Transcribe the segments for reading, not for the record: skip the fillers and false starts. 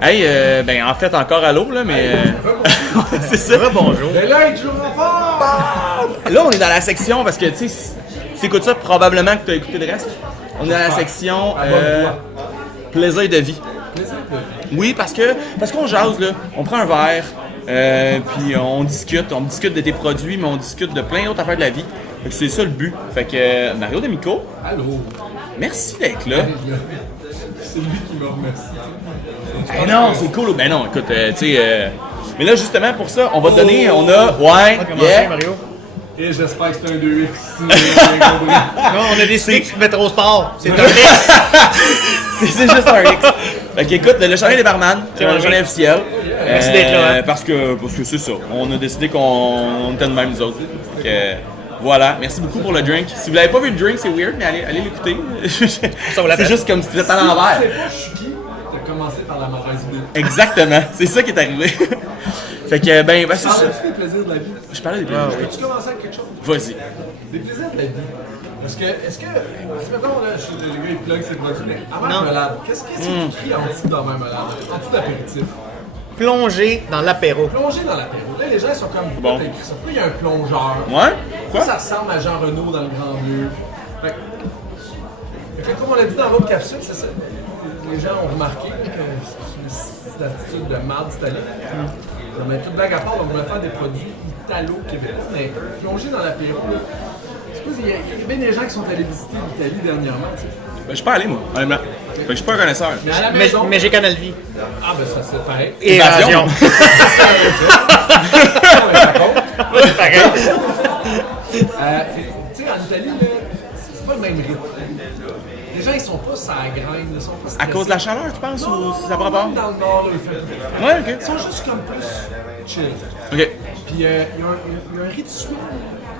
Hey, ben en fait encore à l'eau là, mais c'est ça. Bonjour. Mais là, il jouera pas! Là, on est dans la section parce que tu sais, si tu écoutes ça, probablement que tu as écouté le reste. On est dans la section plaisir de vie. Oui, parce qu'on jase là, on prend un verre, puis on discute de tes produits, mais on discute de plein d'autres affaires de la vie. Fait que c'est ça le but. Fait que Mario D'Amico, Allô? merci d'être là. C'est lui qui me remercie. Ben non, c'est cool. Ben non, écoute, tu sais. Mais là, justement, pour ça, on va te donner. On a. Ouais, yeah. Mario? Et j'espère que c'est un 2X. Si vous avez compris. Non, on a décidé que tu te mettrais au sport. C'est un X. C'est juste un X. Fait qu'écoute, le chandail des barman, c'est le chandail officiel. Merci d'être là, hein. Parce que c'est ça. On a décidé qu'on était de même, nous autres. Fait que, voilà. Merci beaucoup pour le drink. Si vous l'avez pas vu le drink, c'est weird, mais allez l'écouter. Ça vaut la peine. C'est juste comme si tu étais à Si tu l'envers. sais pas je suis qui, t'as commencé par la mauvaise idée. Exactement. C'est ça qui est arrivé. Fait que, ben c'est ça. Parles-tu des plaisirs de la vie? Je parlais des plaisirs. Peux-tu commencer avec quelque chose? Vas-y. Des plaisirs de la vie. Parce que, est-ce que, mettons, là, le gars, il plug ses produits, mais à marmelade, qu'est-ce qui est écrit en dessous dans marmelade? En dessous de l'apéritif? Plonger dans l'apéro. Plonger dans l'apéro. Là, les gens sont comme, Bon. t'as écrit ça. Pourquoi il y a un plongeur? Ouais? Quoi? Ça ressemble à Jean Renaud dans le Grand Bleu. Fait que comme on a dit dans l'autre capsule, c'est ça. Les gens ont remarqué que c'est une attitude de marde italienne. On met toute blague à part, on voulait faire des produits italo-québécois, mais plonger dans l'apéro, là. Je sais pas, il y a bien des gens qui sont allés visiter l'Italie dernièrement, tu sais. Ben, je suis pas allé, moi, honnêtement. Fait que je suis pas un connaisseur. Mais à la maison. Mais j'ai Canal Vie. Ah, ben ça, c'est pareil. Et Évasion. Évasion. Ça compte. C'est pareil. Tu sais, en Italie, là, c'est pas le même rythme. Les gens, ils sont pas sur la graine, ils sont pas À stressés. cause de la chaleur, tu penses, ou si ça prend Même pas? dans le nord, là, il fait plus froid. Ouais, ok. Ils sont juste comme plus chill. Ok. Puis il y a un rituel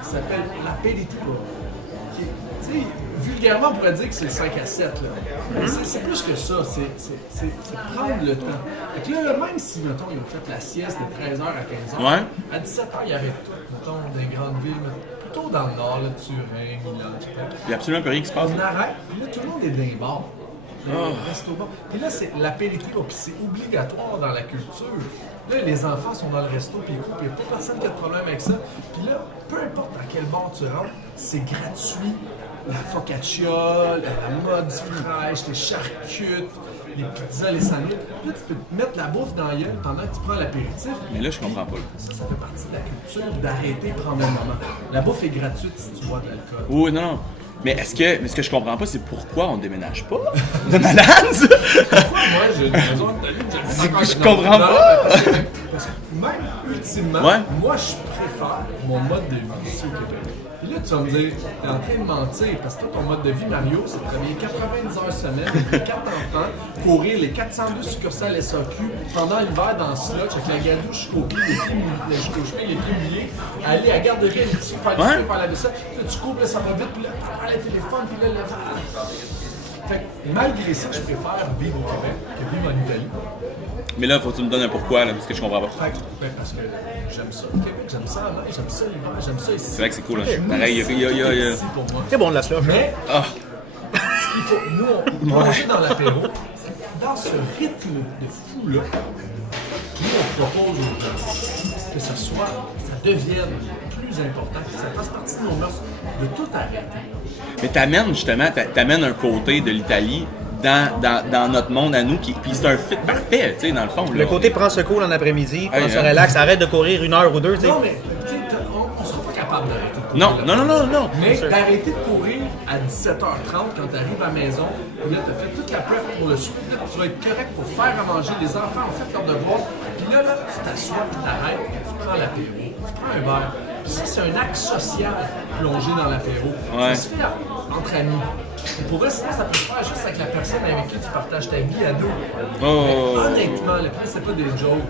qui s'appelle l'aperitif. Tu sais, vulgairement, on pourrait dire que c'est le 5 à 7. Là. Mais c'est plus que ça, c'est prendre le temps. Fait que là, même si, mettons, ils ont fait la sieste de 13h à 15h, Ouais. à 17h, ils arrêtent tout, mettons, dans les grandes villes, mais plutôt dans le nord, là, Turin, Milan, etc. Il y a absolument rien qui se passe. On arrête, puis là, tout le monde est dans les bars. Dans les restaurants. Puis là, c'est l'apéritif, puis c'est obligatoire dans la culture. Là, les enfants sont dans le resto, puis ils coupent, il n'y a pas personne qui a de problème avec ça. Puis là, peu importe à quel bar tu rentres, c'est gratuit. La focaccia, la mode fraîche, les charcutes, les pizzas, les sandwichs. Là, tu peux te mettre la bouffe dans la gueule pendant que tu prends l'apéritif. Mais là, je comprends pas. Ça fait partie de la culture d'arrêter de prendre un moment. La bouffe est gratuite si tu bois de l'alcool. Oui, non. Mais ce que je comprends pas, c'est pourquoi on déménage pas? De malade, ça? Moi, j'ai une raison de Je comprends pas. Parce que même ultimement, Ouais. moi, je préfère mon mode de vie ici au Québec. Puis là, tu vas me dire, t'es en train de mentir, parce que toi, ton mode de vie, Mario, c'est de travailler 90 heures semaine, avec 4 enfants, courir les 402 succursales SAQ pendant l'hiver dans ce slotch, avec la gadouche jusqu'au pied, jusqu'aux chevilles, les pieds mouillés, aller à la garderie, aller faire du Ouais. souper, faire la vaisselle, là, tu cours, puis là, ça va vite, puis là, tu prends le téléphone, puis là, Fait que, malgré ça, je préfère vivre au Québec que vivre en Italie. Mais là, faut que tu me donnes un pourquoi, là, parce que je comprends pas. Fait que, parce que j'aime ça au Québec, j'aime ça la mer, j'aime ça l'hiver, j'aime ça ici. C'est vrai que c'est cool, hein. Nous, Pareil, il y a- ici pour moi. C'est bon de la slush. Mais, Ah, ce qu'il faut, nous, on plonger dans l'apéro, dans ce rythme de fou-là, nous, on propose aux gens que ça devienne plus important, que ça fasse partie de nos mœurs, de tout arrêter. mais t'amènes un côté de l'Italie dans notre monde à nous, puis c'est un fit parfait, tu sais, dans le fond. Là. Le côté prend ce cours en après-midi, Hey, on se hein. relaxe, arrête de courir 1 heure ou 2, tu sais. Non, mais tu sais, on sera pas capable d'arrêter de courir. Non. Mais d'arrêter de courir à 17h30 quand tu arrives à la maison, puis là, tu as fait toute la prep pour le souper, là, tu vas être correct pour faire à manger. Les enfants ont fait leur devoir, puis là, tu t'assois, puis t'arrêtes, puis tu prends l'apéro, tu prends un verre. Puis ça, c'est un acte social, plonger dans l'apéro. Ouais. Ça se fait entre amis. Pour eux, sinon, ça peut se faire juste avec la personne avec qui tu partages ta vie à deux. Oh. Mais honnêtement, le prix, c'est pas des jokes.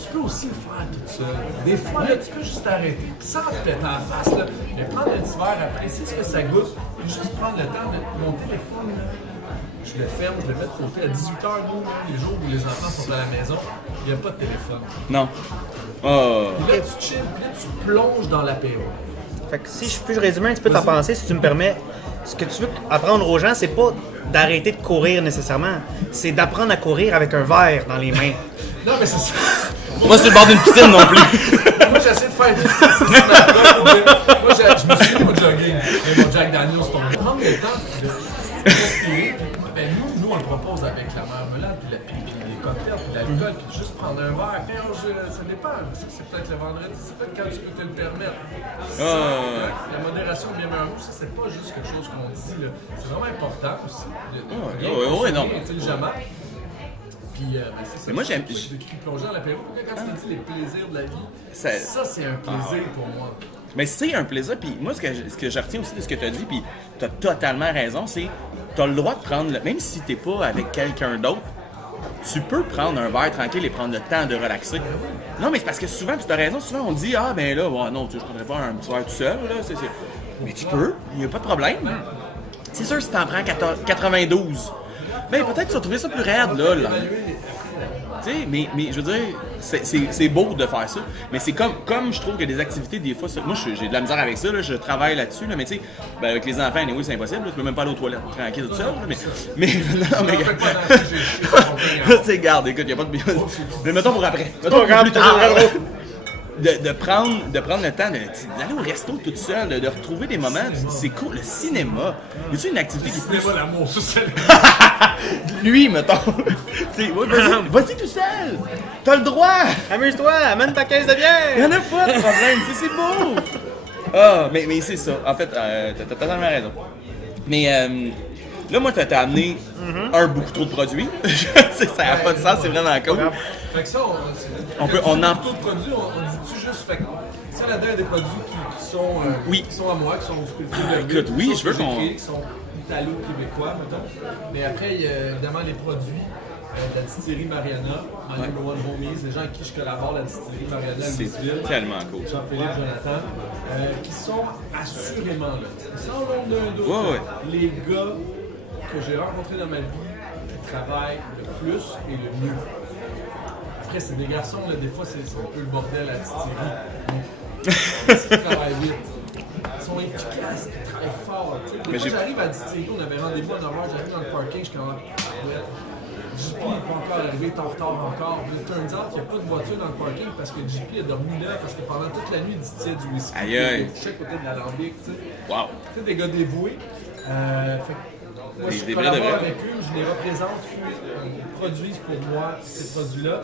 Tu peux aussi le faire tout seul. Des fois, là, tu peux juste t'arrêter, sans te péter en face, là, mais prendre un petit verre, apprécier ce que ça goûte, puis juste prendre le temps de mon téléphone. Là, je le ferme, je le mets de côté. À 18h, nous, les jours où les enfants sont à la maison, il n'y a pas de téléphone. Non. Oh. Puis là, tu chill, puis là, tu plonges dans l'apéro. Fait que si je puis résumer un petit peu ta pensée, si tu me permets, ce que tu veux apprendre aux gens, c'est pas d'arrêter de courir nécessairement. C'est d'apprendre à courir avec un verre dans les mains. Non, mais c'est ça. Pas sur le bord d'une piscine non plus. Moi, j'essaie de faire des Moi, je me suis dit au jogging. Et mon Jack Daniels tombé. Prendre le temps de respirer. Ben, nous, on le propose avec la marmelade, puis les cocktails, puis l'alcool, puis juste prendre un verre. Ça dépend. Ça, c'est peut-être le vendredi, c'est peut-être quand tu peux te le permettre. La modération, bien meilleur, ça, c'est pas juste quelque chose qu'on dit. Là. C'est vraiment important aussi. Oui, non. Intelligemment. Puis, c'est moi, j'aime. De plonger dans l'apéro. Quand tu me dis les plaisirs de la vie, Ça, c'est un plaisir pour moi. Mais c'est un plaisir, puis moi, ce que je retiens aussi de ce que tu as dit, puis tu as totalement raison, c'est tu as le droit de prendre, même si tu n'es pas avec quelqu'un d'autre, tu peux prendre un verre tranquille et prendre le temps de relaxer. Non, mais c'est parce que souvent, puis tu as raison, souvent on dit ah, ben là, non, je ne prendrais pas un petit verre tout seul, là. Mais tu peux, il n'y a pas de problème. C'est sûr, si tu en prends 92, ben peut-être que tu vas trouver ça plus raide, là. Tu sais, mais je veux dire, c'est beau de faire ça, mais c'est comme je trouve que des activités, des fois, moi j'ai de la misère avec ça, là, je travaille là-dessus, là, mais tu sais, ben, avec les enfants, anyway, c'est impossible, là, tu peux même pas aller aux toilettes tranquille tout seul, là, mais non, mais tu sais, garde, écoute, y a pas de mais mettons pour après. Mettons pour plus tard. De prendre le temps d'aller au resto toute seule, de retrouver des moments, c'est cool, le cinéma. Y a-tu une activité qui C'est pas l'amour, ça, c'est lui, mettons. Vas-y tout seul! T'as le droit! Amuse-toi, amène ta caisse de bière! Y'en a pas de problème, c'est beau! Ah, mais c'est ça. En fait, t'as totalement raison. Mais là, moi, t'as amené beaucoup trop de produits. Ça n'a pas de sens, c'est vraiment cool. Fait que ça, On trop de produits, on dit-tu juste, fait que ça là-dedans, il y a des produits qui sont à moi, qui sont spécifiques. Écoute, oui, je veux qu'on... Qui sont italo-québécois, mettons. Mais après, il y a évidemment les produits de la distillerie Mariana, my number one homies, les gens avec qui je collabore, la distillerie Mariana à Louisville. C'est tellement cool. Jean-Philippe, Jonathan, qui sont assurément là. Sans l'ombre d'un doute, les gars que j'ai rencontrés dans ma vie qui travaillent le plus et le mieux. Après, c'est des garçons, là, des fois, c'est un peu le bordel à la distillerie. Ils travaillent vite. Ils sont efficaces, ils travaillent fort. Des fois, j'arrive à la distillerie, on avait rendez-vous à 9h, j'arrive dans le parking, je suis comme JP n'est pas encore arrivé, t'es en retard encore. Puis il turns out qu'il n'y a pas de voiture dans le parking parce que JP a dormi là, parce que pendant toute la nuit, il distillait du whisky. Aïe aïe. Il couchait à côté de l'alambic, tu sais. Wow. Tu sais, des gars dévoués. Fait moi, je collabore avec eux, je les représente, ils produisent pour moi ces produits-là.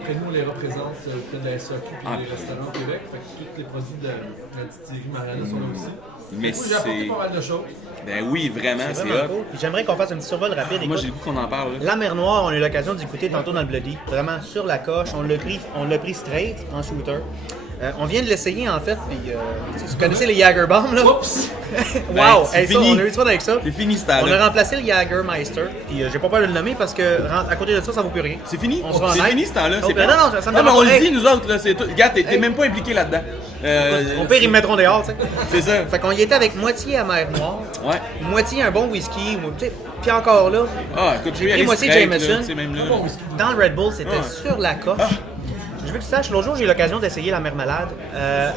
Après, nous, on les représente auprès de la SAQ et des restaurants au Québec. Fait que tous les produits de la distillerie Mariana sont là aussi. Mais j'ai apporté pas mal de choses. Ben oui, vraiment, c'est vraiment hot. cool. Puis j'aimerais qu'on fasse un petit survol rapide. Moi, j'ai le goût qu'on en parle. Là. La mer Noire, on a eu l'occasion d'écouter tantôt dans le Bloody. Vraiment sur la coche. On l'a pris straight en shooter. On vient de l'essayer en fait. Puis, vous connaissez les Jagerbomb là? Oups! Wow! C'est Hey, fini. Ça, on a eu du fun avec ça. C'est fini, ce On a temps-là. remplacé le Jagermeister. Puis j'ai pas peur de le nommer parce que à côté de ça, ça vaut plus rien. C'est fini? On sera C'est honnête. fini, ce temps-là. Oh, C'est ben pas... non, ça me mais dérange on pas. le dit, Hey. nous autres. Là, c'est tout... Regarde, t'es même pas impliqué là-dedans. Au pire, ils me mettront dehors, tu sais. C'est ça. Fait qu'on y était avec moitié à mer Noire, Ouais. moitié un bon whisky, tu sais. Puis encore là, Ah, écoute, j'ai pris moitié Jameson. Même là. Dans le Red Bull, c'était sur la coche. Je veux que tu saches, l'autre jour, j'ai eu l'occasion d'essayer la marmelade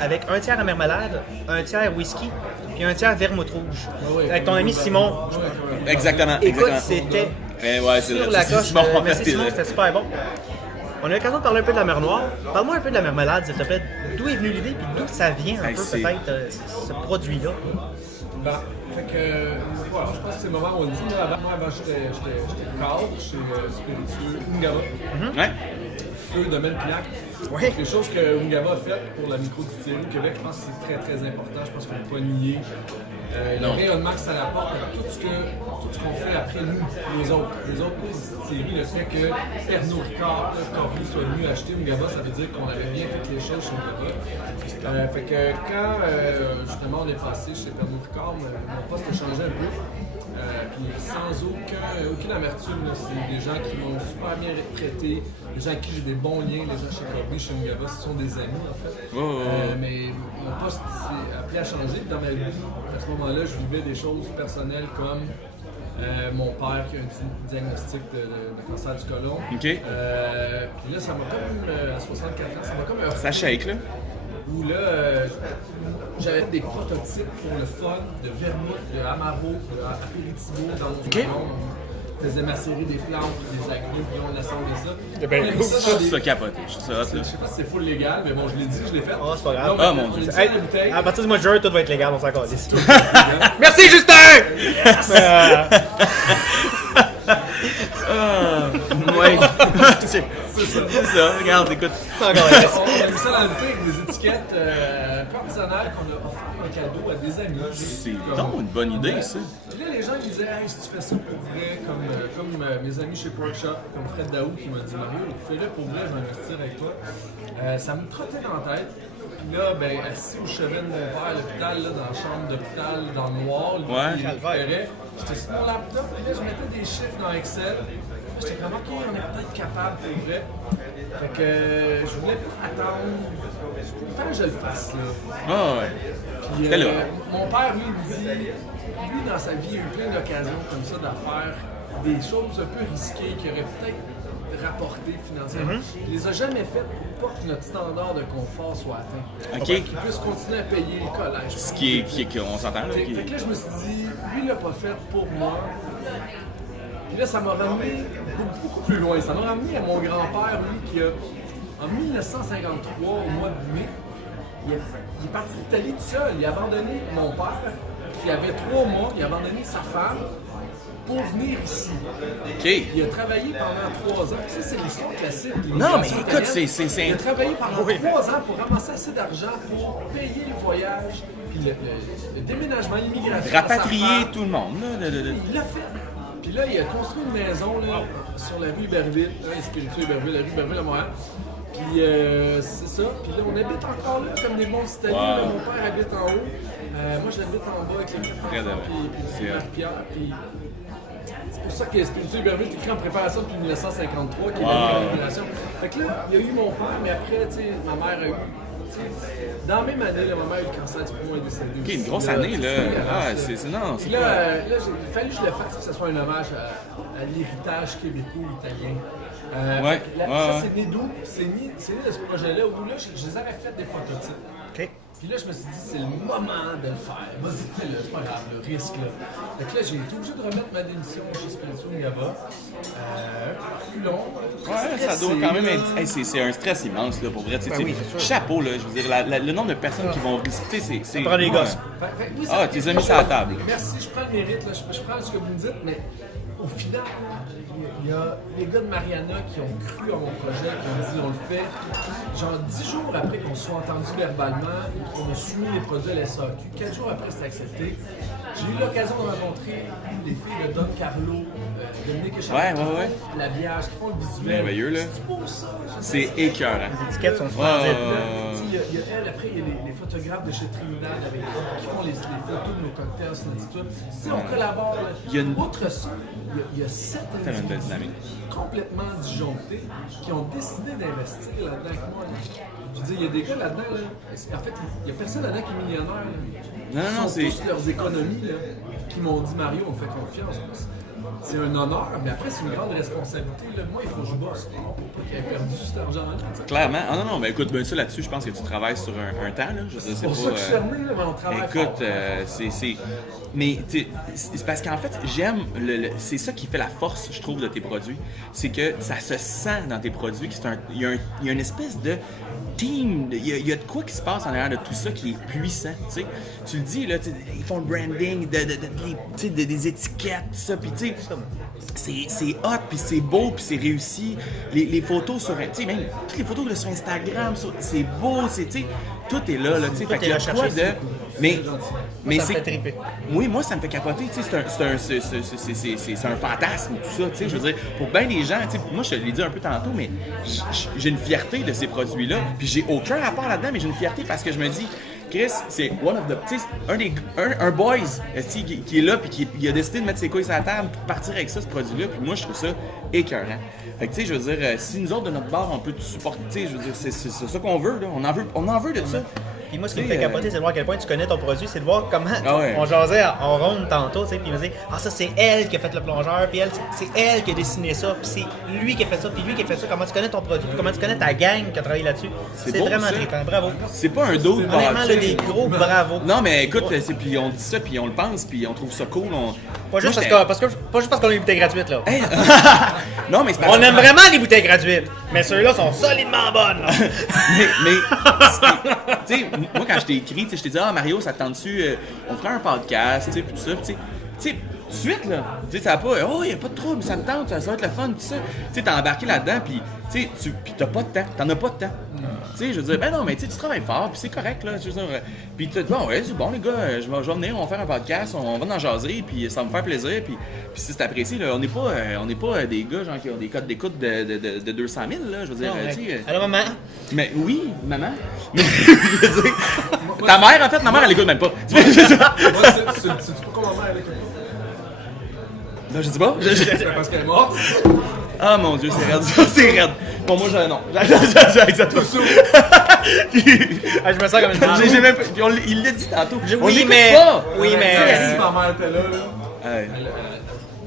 avec un tiers à marmelade, un tiers whisky, puis un tiers vermouth rouge. Avec ton ami Simon. Exactement. Écoute, exactement. c'était Ouais, c'est sur la c'est coche. Simon, Merci Simon, c'était super bon. On a eu l'occasion de parler un peu de la mer Noire. Parle-moi un peu de la marmelade, s'il te plaît. D'où est venue l'idée, puis d'où ça vient un peu peut-être ce produit-là. Ben, fait que, voilà, je pense que c'est le moment où on le dit. Là, avant j'étais cadre chez Spiritueux Ungava. Ouais. Feu de Melpiac. Ouais. Les choses que Ungava a faites pour la microdistillerie au Québec, je pense que c'est très très important. Je pense qu'on ne peut pas nier. Le rayonnement que ça apporte à tout ce qu'on fait après nous, les autres distilleries, le fait que Pernod Ricard, Corby soit venu acheter Ungava, ça veut dire qu'on avait bien fait les choses chez Ungava. Fait que quand justement on est passé chez Pernod Ricard, mon poste a changé un peu. Puis sans aucune amertume, là. C'est des gens qui m'ont super bien traité, des gens avec qui j'ai des bons liens, les gens chez Corby, chez Ungava, ce sont des amis en fait. Mais mon poste s'est appelé à changer. Dans ma vie, à ce moment-là, je vivais des choses personnelles comme mon père qui a un diagnostic de cancer du côlon. OK. Puis là, ça m'a comme, à 64 ans, ça m'a comme heurté. Ça shake, là. où là, j'avais des prototypes pour le fun de vermouth, de amaro, de aperitivo dans nos salons. On faisait macérer des plantes, des agrumes, puis on assemblait ça. C'est bien cool. Je suis ça capoté, je suis ça hot, là. Je sais pas si c'est full légal, mais bon, je l'ai dit, je l'ai fait. Oh, c'est pas grave. Donc, Ah, mon on Dieu. est Hey, dans la bouteille. à partir du mois de juin, tout va être légal, on s'en calisse. Merci Justin! Ouais. C'est ça, regarde, écoute. Encore On a mis ça dans la bouteille avec des étiquettes artisanales qu'on a offert en cadeau à des amis. C'est donc une bonne idée, ça. Puis là, les gens ils disaient, hey, si tu fais ça pour vrai, comme mes amis chez Pork Shop, comme Fred Daou qui m'a dit, Mario, fais-le pour vrai, je vais investir avec toi. Ça me trottait dans la tête. Puis là, ben, assis au chevet de mon père à l'hôpital, là, dans la chambre d'hôpital, dans le noir, Ouais. il récupérait. J'étais sur mon laptop, puis là, je mettais des chiffres dans Excel. J'étais comme, ok, on est peut-être capable pour vrai. Fait que je voulais pas attendre. Autant que je le fasse, là. Ah ouais. Puis, C'était là. mon père, lui, me dit, lui, dans sa vie, il a eu plein d'occasions comme ça d'affaires, des choses un peu risquées qui auraient peut-être rapporté financièrement. Il les a jamais faites pour pas que notre standard de confort soit atteint. Ok. Pour qu'il puisse continuer à payer le collège. Ce qui est on s'entend, là. Fait que là, je me suis dit, lui, il l'a pas fait pour moi. Puis là, ça m'a ramené beaucoup plus loin. Ça m'a ramené à mon grand-père, lui, qui a, en 1953, au mois de mai, il est parti d'Italie tout seul. Il a abandonné mon père, qui avait 3 mois, il a abandonné sa femme pour venir ici. OK. Il a travaillé pendant 3 ans. Ça, c'est l'histoire classique. de Non, mais l'immigration écoute, italienne. c'est... Il a travaillé pendant 3 ans pour ramasser assez d'argent pour payer le voyage, puis le déménagement, l'immigration. Rapatrier de sa femme. tout le monde, là. Il l'a fait. Puis là, il a construit une maison là, sur la rue Iberville, spiritueux Iberville, la rue Iberville à Montréal. Puis c'est ça. Puis là, on habite encore là, comme des bons citadins. Wow. Là, mon père habite en haut. Moi, j'habite en bas avec les Très bien. puis Pierre. Puis c'est pour ça que Spiritueux Iberville est écrit en préparation depuis 1953, qui est la préparation. Fait que là, il y a eu mon père, mais après, tu sais, ma mère a eu. Dans la même année, là, ma mère a eu le cancer du poumon et décédée. OK, une grosse Là, année, là. Ah, c'est c'est... Non, c'est puis là, pas... il a fallu que je le fasse, que ce soit un hommage à l'héritage québécois-italien. Ouais, Ça, ouais. c'est né d'où? C'est né de ce projet-là où là, je les avais fait des prototypes. OK. Puis là, je me suis dit, c'est le moment de le faire. Vas-y, fais-le, c'est pas grave, le risque, là. Fait que là, j'ai été obligé de remettre ma démission chez Spiritueux Ngaba. Plus long. Ouais, ça doit quand même être... Hey, c'est un stress immense, là, pour vrai. Tu sais, oui, c'est sûr. chapeau, là, je veux dire, le nombre de personnes qui vont risquer, c'est... Ça prend des gosses. Oui, Ah, tu les as mis sur la table. Merci, je prends le mérite, là. Je prends ce que vous me dites, mais au final, il y a les gars de Mariana qui ont cru à mon projet, qui ont dit on le fait. Genre 10 jours après qu'on se soit entendu verbalement, qu'on a soumis les produits à la SAQ, 4 jours après c'était accepté, j'ai eu l'occasion de rencontrer les filles de Don Carlo, Dominique et Charles, Ouais. l'habillage, qui font le visuel. Merveilleux, là. C'est beau ça? Je sais C'est pas. écœurant. Les étiquettes sont Ouais, splendides. Il y a elle, après, il y a les photographes de chez Trinidad avec, qui font les photos de nos cocktails sur notre site web. Si on collabore, là, Il y a une- outre ça, il y a 7 Tellement de belle individus dynamique. complètement disjonctés qui ont décidé d'investir là-dedans avec moi. Je veux dire, il y a des gars là-dedans, là, en fait, il n'y a personne là-dedans qui est millionnaire. Là. Non, Ils non, sont c'est- tous leurs économies là, qui m'ont dit Mario, on fait confiance. C'est un honneur, mais après, c'est une grande responsabilité. Là. Moi, il faut que je bosse fort pour pas qu'il ait perdu cet argent-là. tu sais. Clairement. Ah non, mais écoute, ben ça là-dessus, je pense que tu travailles sur un temps, là. Je veux dire, C'est pour ça que je suis fermé, là, mais on travaille Écoute, fort. c'est... Mais tu sais, c'est parce qu'en fait, j'aime... C'est ça qui fait la force, je trouve, de tes produits. C'est que ça se sent dans tes produits. Il y a une espèce de team. Il y a de quoi qui se passe en arrière de tout ça qui est puissant, tu sais. Tu le dis, là, tu sais, ils font le branding, tu sais, des étiquettes, tout ça, puis tu sais... C'est hot, puis c'est beau, puis c'est réussi. Les photos sur... Tu sais, même toutes les photos là, sur Instagram, c'est beau, c'est... Tu sais, tout est là, tu sais. Fait qu'il y a est quoi recherché, de... Mais Ça me fait triper. oui, moi, ça me fait capoter, tu sais, c'est un fantasme, tout ça, tu sais, je veux dire, pour bien des gens, tu sais, moi, je te l'ai dit un peu tantôt, mais j'ai une fierté de ces produits-là, puis j'ai aucun rapport là-dedans, mais j'ai une fierté parce que je me dis, Chris, c'est one of the, tu sais, un boys, qui est là, puis qui a décidé de mettre ses couilles sur la table, puis de partir avec ça, ce produit-là, puis moi, je trouve ça écœurant. Fait que, tu sais, je veux dire, si nous autres, de notre bord, on peut te supporter, tu sais, je veux dire, c'est ça qu'on veut, là, on en veut de ça. Puis moi, ce qui me fait capoter, c'est de voir à quel point tu connais ton produit, c'est de voir comment Ah ouais. on jasait en ronde tantôt, tu sais, puis il me dit « Ah, ça, c'est elle qui a fait le plongeur, puis elle, c'est elle qui a dessiné ça, puis c'est lui qui a fait ça, puis lui qui a fait ça. Comment tu connais ton produit, puis comment tu connais ta gang qui a travaillé là-dessus. » C'est beau, vraiment ça. trippant, bravo. C'est pas un dos. Honnêtement, là, des gros bravo. Non, mais écoute, puis on dit ça, puis on le pense, puis on trouve ça cool. Pas juste parce qu'on a des bouteilles gratuites, là. Hey. Non, mais c'est pas On aime vraiment les bouteilles gratuites, mais ceux-là sont solidement bonnes. Là. mais tu sais, moi quand je t'ai écrit, je t'ai dit Mario, ça te tente-tu, on ferait un podcast, tu sais, puis tout ça, tu sais, tout de suite là, tu sais, ça va pas, y a pas de trouble, ça me tente, ça va être le fun, tout ça, tu sais, t'as embarqué là-dedans, puis tu sais, puis t'as pas de temps, t'en as pas de temps, tu sais, je veux dire, ben non, mais tu sais, tu travailles fort, puis c'est correct là, je veux dire, puis tu te dis ouais, c'est bon les gars, je vais venir, on va faire un podcast, on va en jaser, puis ça va me faire plaisir, puis si c'est apprécié là, on n'est pas des gars genre qui ont des codes d'écoute de 200 000 là, je veux dire, tu sais. Allô maman? Mais oui, maman. Mais je veux dire, ta mère, en fait, ma mère, elle écoute même pas. Moi, c'est pas comment ma mère, elle écoute. Non, je sais pas. C'est parce qu'elle est morte. Ah mon Dieu, c'est raide, ça, c'est raide. Bon, moi, non. Exactement. Je me sens comme une J'ai même pas. Puis il l'a dit tantôt. On Oui, l'écoute mais. pas. Oui, Si mais. ma mère était là, Ouais.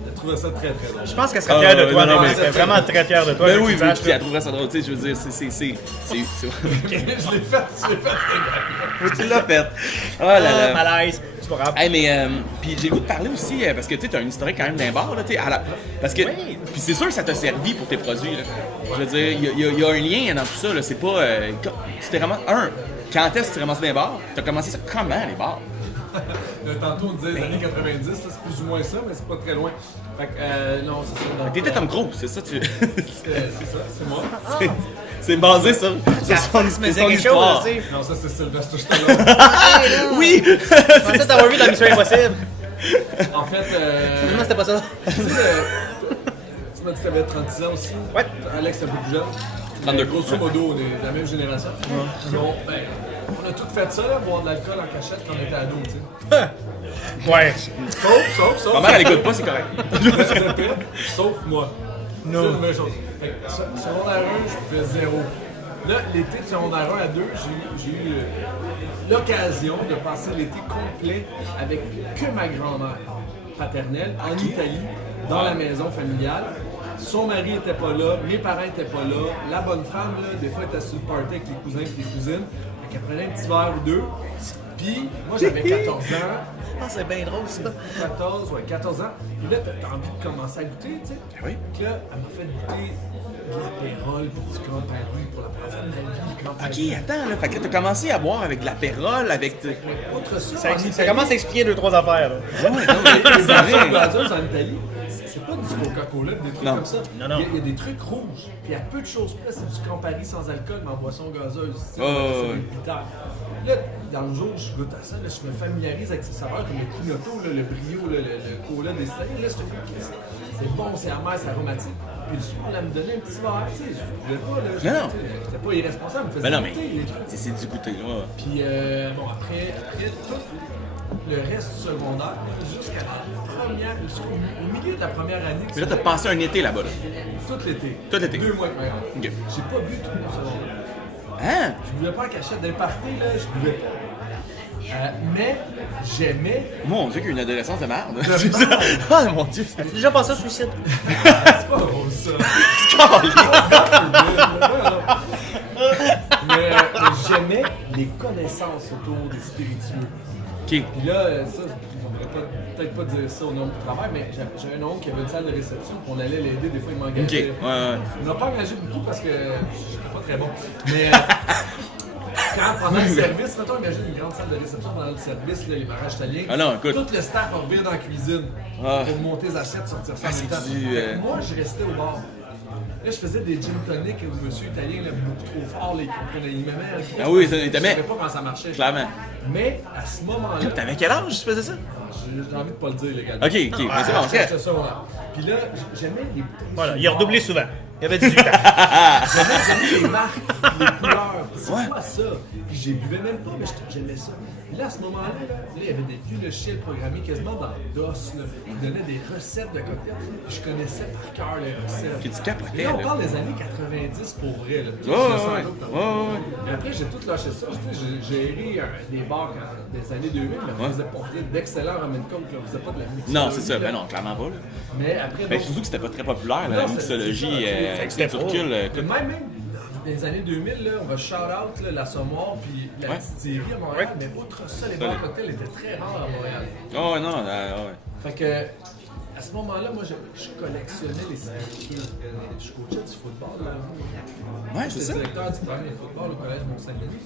elle trouvait ça très très drôle. Je pense qu'elle serait fière de toi, non, non, mais elle serait vraiment très fière de toi. Ben que oui, tu saches, puis elle trouverait ça drôle, tu sais, je veux dire, c'est. Je l'ai fait, Tu l'as fait. Oh là là. malaise. C'est pas grave. Hey, mais puis j'ai le goût de parler aussi parce que tu sais, t'as un historique quand même d'un bar là, tu sais, parce que puis c'est sûr que ça t'a servi pour tes produits là. Je veux dire, il y a un lien dans tout ça là, c'est pas tu t'es ramassé quand est-ce que tu t'es ramassé dans les bars? T'as commencé ça comment les bars? Tantôt, on disait les années 90, là, c'est plus ou moins ça, mais c'est pas très loin. Fait que, non, c'est ça. Donc, T'étais Tom Cruise, c'est ça tu. c'est ça, c'est moi. C'est basé sur son histoire. Non, ça, c'est Sylvester Stallone. Oui! Je pensais t'avoir vu dans Mission Impossible. En fait, Finalement, c'était pas ça. tu sais, tu m'as dit que t'avais 36 ans aussi. Ouais. Alex, un peu plus jeune. 32. Grosso modo, on est de la même génération. Bon, ben, on a tous fait ça, là, boire de l'alcool en cachette quand on était ado, tu sais. Ouais. Sauf. Ma mère elle écoute pas, c'est correct. C'est pire, sauf moi. C'est la même chose. Fait que, secondaire 1, je faisais 0. Là, l'été de secondaire 1 à 2, j'ai eu l'occasion de passer l'été complet avec que ma grand-mère paternelle en Italie, dans la maison familiale. Son mari était pas là, mes parents étaient pas là. La bonne femme, là, des fois, était sur le party avec les cousins et les cousines. Fait qu'elle prenait un petit verre ou deux. Puis, moi, j'avais 14 ans. Ah, c'est bien drôle, ça. 14 ans. Puis là, t'as envie de commencer à goûter, tu sais. Oui. Puis là, elle m'a fait goûter de l'apérole puis du Campari pour la première fois de ma vie. Le Campari. Ok, attends là, fait que là, t'as commencé à boire avec de l'apérole, avec. Autre chose, Ça commence à expliquer 2-3 affaires. Là. Ouais, non, mais les c'est boissons vrai. gazeuses en Italie, c'est pas du Coca-Cola, des trucs Non. comme ça. Non. Il y a des trucs rouges. Puis à peu de choses près, c'est du Campari sans alcool, mais en boisson gazeuse. Tu sais, Oh, on appelle ça ouais. des bitters. Là, dans le jour où je goûte à ça, là, je me familiarise avec ces saveurs comme le Kinoto, là, le Brio, le Cola des États-Unis. Là, je te dis, c'est bon, c'est amer, c'est aromatique. Puis le soir, elle me donnait un petit verre, tu sais, je voulais pas, là. Non. J'étais pas irresponsable, me faisait Ben non, mais goûter les trucs. c'est du goûter, là. Puis, bon, après tout le reste du secondaire, jusqu'à la première, au milieu de la première année. Mais là, t'as passé un été là-bas, là. Tout l'été. Tout l'été. 2 mois de merde. Ok. J'ai pas bu tout mon secondaire. Hein? Je buvais pas en cachette d'un party, là, je buvais pas. Mais j'aimais. Mon Dieu, qu'il y a une adolescence de merde. merde. Ah mon Dieu, As-tu déjà pensé au suicide? C'est pas drôle, ça. Mais j'aimais les connaissances autour des spiritueux. Ok. Puis là, ça, j'aimerais peut-être pas dire ça au nom du travail, mais j'ai un oncle qui avait une salle de réception, puis on allait l'aider, des fois il m'engageait. Ok, ouais. Il m'a pas engagé beaucoup parce que je suis pas très bon. Mais quand pendant le service, mettons, imagine une grande salle de réception pendant le service, là, les barrages italiens. Ah non, écoute. Tout le staff va revenir dans la cuisine Ah. pour monter les assiettes, sortir ça en même temps. c'est du, Fait que moi, je restais au bar. Là, je faisais des gin tonic au monsieur italien, là, beaucoup trop fort, là, il m'aimait. Ah oui, il t'aimait. Je savais pas comment ça marchait. Clairement. Mais à ce moment-là, T'avais quel âge tu faisais ça? j'ai envie de pas le dire légalement. Ok, mais c'est bon, c'est C'est ça, voilà. Puis là, j'aimais les bouteilles. Voilà, il a redoublé souvent. Il avait 18 ans. J'aimais les marques, les couleurs. C'est quoi ça? Puis j'ai buvais même pas, mais j'aimais ça. Et là, à ce moment-là, il y avait des vieux logiciels programmés quasiment dans DOS. Là. Ils donnaient des recettes de cocktails. Je connaissais par cœur les recettes. Puis tu capotais, Et là, on là. parle des années 90 pour vrai. Là. Et après, j'ai tout lâché ça. J'ai géré des bars des années 2000, mais on faisait pas d'excellents rum and coke. On faisait pas de la mixologie. Non, c'est ça. là. Ben non, clairement pas. Là. Mais après, Ben, surtout que c'était pas très populaire, la mixologie. c'était Tu pas. recules. Même dans les années 2000, là, on va shout-out là, la Sommoire puis la distillerie à Montréal, mais outre ça, les bars cocktails étaient très rares à Montréal. Oh non, ouais. Fait que, à ce moment-là, moi, je collectionnais les spiritueux. Je coachais du football. Là. Ouais, c'est ça. J'étais directeur du premier football au collège Mont-Saint-Louis.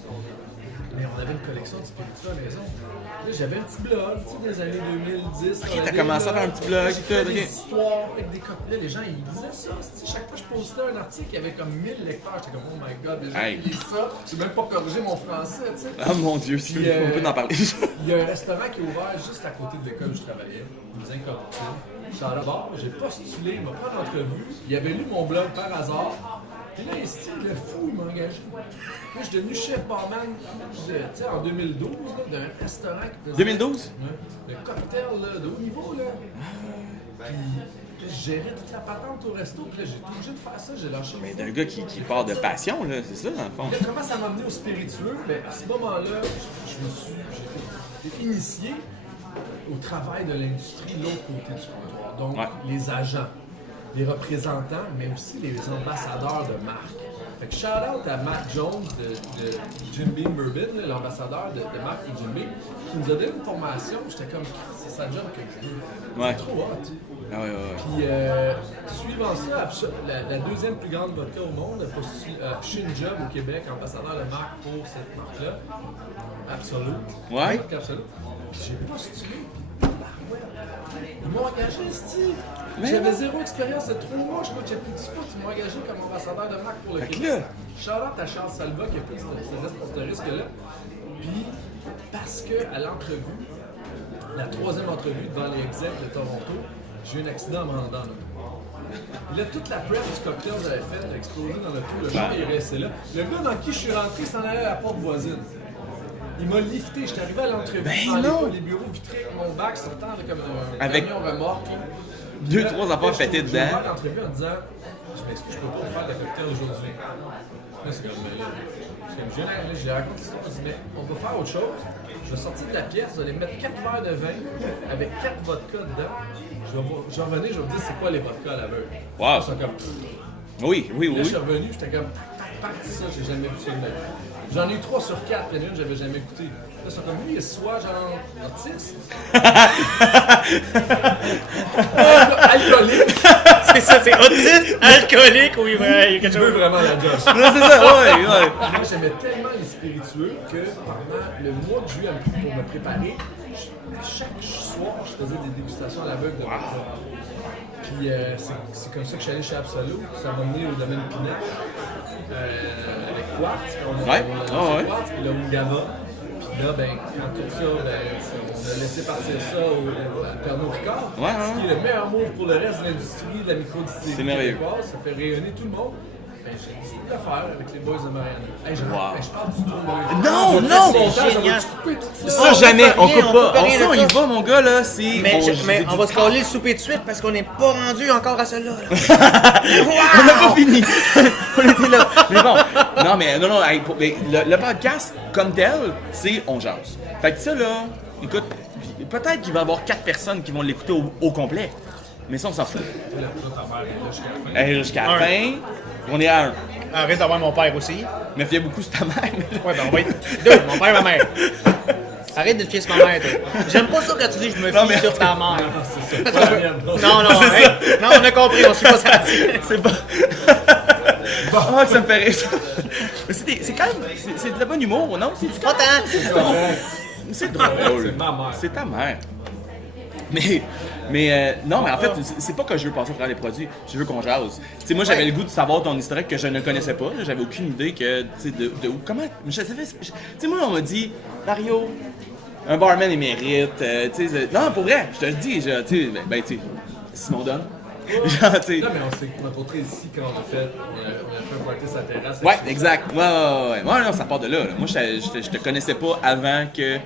Mais on avait une collection de spiritueux à la maison. Là, j'avais un petit blog, tu sais, des années 2010. Ok, t'as commencé à faire un petit blog, J'ai fait tout, des ok. histoires avec des copies. Là, les gens, ils lisaient ça. Chaque fois que je postais un article, il y avait comme 1000 lecteurs. J'étais comme, oh my god, les gens, Hey. ils lisent ça. J'ai même pas corrigé mon français, tu sais. Ah mon Dieu, si Puis, on peut en parler. Il y a un restaurant qui est ouvert juste à côté de l'école où je travaillais, les Incorruptibles. Je suis allé là-bas, j'ai postulé, il m'a pris en entrevue. Il avait lu mon blog par hasard. Puis là, le fou, il m'a engagé. Là, je suis devenu chef barman en 2012 là, d'un restaurant qui faisait 2012? le cocktail là, de haut niveau. Là. Puis je gérais toute la patente au resto. Puis là, j'ai été obligé de faire ça. J'ai lâché. Mais d'un gars qui part de passion, là, c'est ça, dans le fond. Là, comment ça m'a amené au spiritueux? Ben, à ce moment-là, j'ai été initié au travail de l'industrie de l'autre côté du comptoir. Donc, les agents, les représentants, mais aussi les ambassadeurs de marque. Fait que shout-out à Matt Jones de Jim Beam Bourbon, l'ambassadeur de marque de Jim Beam, qui nous a donné une formation. J'étais comme, c'est sa job que je veux. Ouais. C'est trop hot. Ah ouais. Puis, suivant ça, la deuxième plus grande vodka au monde a affiché une job au Québec, ambassadeur de marque pour cette marque-là. Absolute. Ouais. Vodka Absolute. Puis j'ai postulé. Ils m'ont engagé, Steve. J'avais zéro expérience de 3 mois, je coachais plus de foot. Ils m'ont engagé comme ambassadeur de marque pour le Québec. Shout-out à Charles Salva qui a pris ce risque-là. Puis, parce qu'à l'entrevue, la troisième entrevue devant les execs de Toronto, j'ai eu un accident en me rendant là. Là, toute la prep du cocktail que j'avais faite a explosé dans le trou. Le char est resté là. Le gars dans qui je suis rentré s'en allait à la porte voisine. Il m'a lifté, j'étais arrivé à l'entrevue dans les bureaux vitrés avec mon bac sortant comme un camion remorque. 2-3 affaires pétées J'ai ouvert dedans. l'entrevue en disant je m'excuse, je peux pas vous faire de cocktail aujourd'hui. Là, c'est comme, j'ai raconté l'histoire, je dis, mais on va faire autre chose. Je vais sortir de la pièce, vous allez me mettre 4 verres de vin avec 4 vodkas dedans. Je vais revenir, je vais vous dire c'est quoi les vodkas à l'aveugle. Wow. Ils sont comme... Oui. Là, je suis revenu, j'étais comme, ça, j'ai jamais vu ça de ma vie. J'en ai eu 3 sur 4, puis une, j'avais jamais goûté. Là, ils sont comme, lui, il est soit genre autiste, alcoolique. C'est ça, c'est autiste, alcoolique, oui, vrai, il y a quelque Je veux chose. vraiment la job. Là, c'est ça, ouais. Moi, j'aimais tellement les spiritueux que pendant le mois de juillet pour me préparer, chaque soir, je faisais des dégustations à l'aveugle de vodka. Puis c'est comme ça que je suis allé chez Absolute. Ça m'a mené au domaine Pinache avec Quartz. On a Quartz, puis là, Ungava. Puis là, ben, quand tout ça, ben, on a laissé partir ça à Pernod Ricard. Ce qui est le meilleur move pour le reste de l'industrie de la microdistillerie québécoise. Ça fait rayonner tout le monde. Ben, j'ai décidé de le faire avec les boys de Mariana. Hey, je parle du tout. Non! C'est génial. Ça, jamais, on coupe pas. rien de On y ça. va, mon gars, là, c'est... Mais on va se coller le souper de suite parce qu'on n'est pas rendu encore à celle-là. On n'a pas fini. On était là. Mais bon, non, hey, le podcast, comme tel, c'est On jase. Fait que ça, là, écoute, peut-être qu'il va y avoir 4 personnes qui vont l'écouter au complet. Mais ça, on s'en fout. Jusqu'à la fin, on est à 1. On risque d'avoir mon père aussi. Mais il y a beaucoup sur ta mère. Ouais, ben on va être 2, mon père et ma mère. Arrête de te fier sur ma mère, toi. J'aime pas ça quand tu dis je me fie sur ta mère. Non, non, on a compris, on suit pas ça. C'est pas... Ah, que ça me fait rire, ça. Mais c'est quand même... C'est de la bonne humour, non? C'est Pas tant. C'est drôle. C'est ma mère. C'est ta mère. Mais non, mais en fait, c'est pas que je veux passer à travers les produits, je veux qu'on jase. Tu sais, moi, j'avais le goût de savoir ton historique que je ne connaissais pas. J'avais aucune idée que, tu sais, de où. Comment. Tu sais, moi, on m'a dit, Mario, un barman, il mérite. Tu sais, non, pour vrai, je te le dis, tu sais, ben, tu sais, Simon Donne, Genre, tu sais. Non, mais on s'est rencontrés ici quand on a fait un party sur la terrasse. Ouais, exact. Ouais. Moi, non, ça part de là. Moi, je te connaissais pas avant que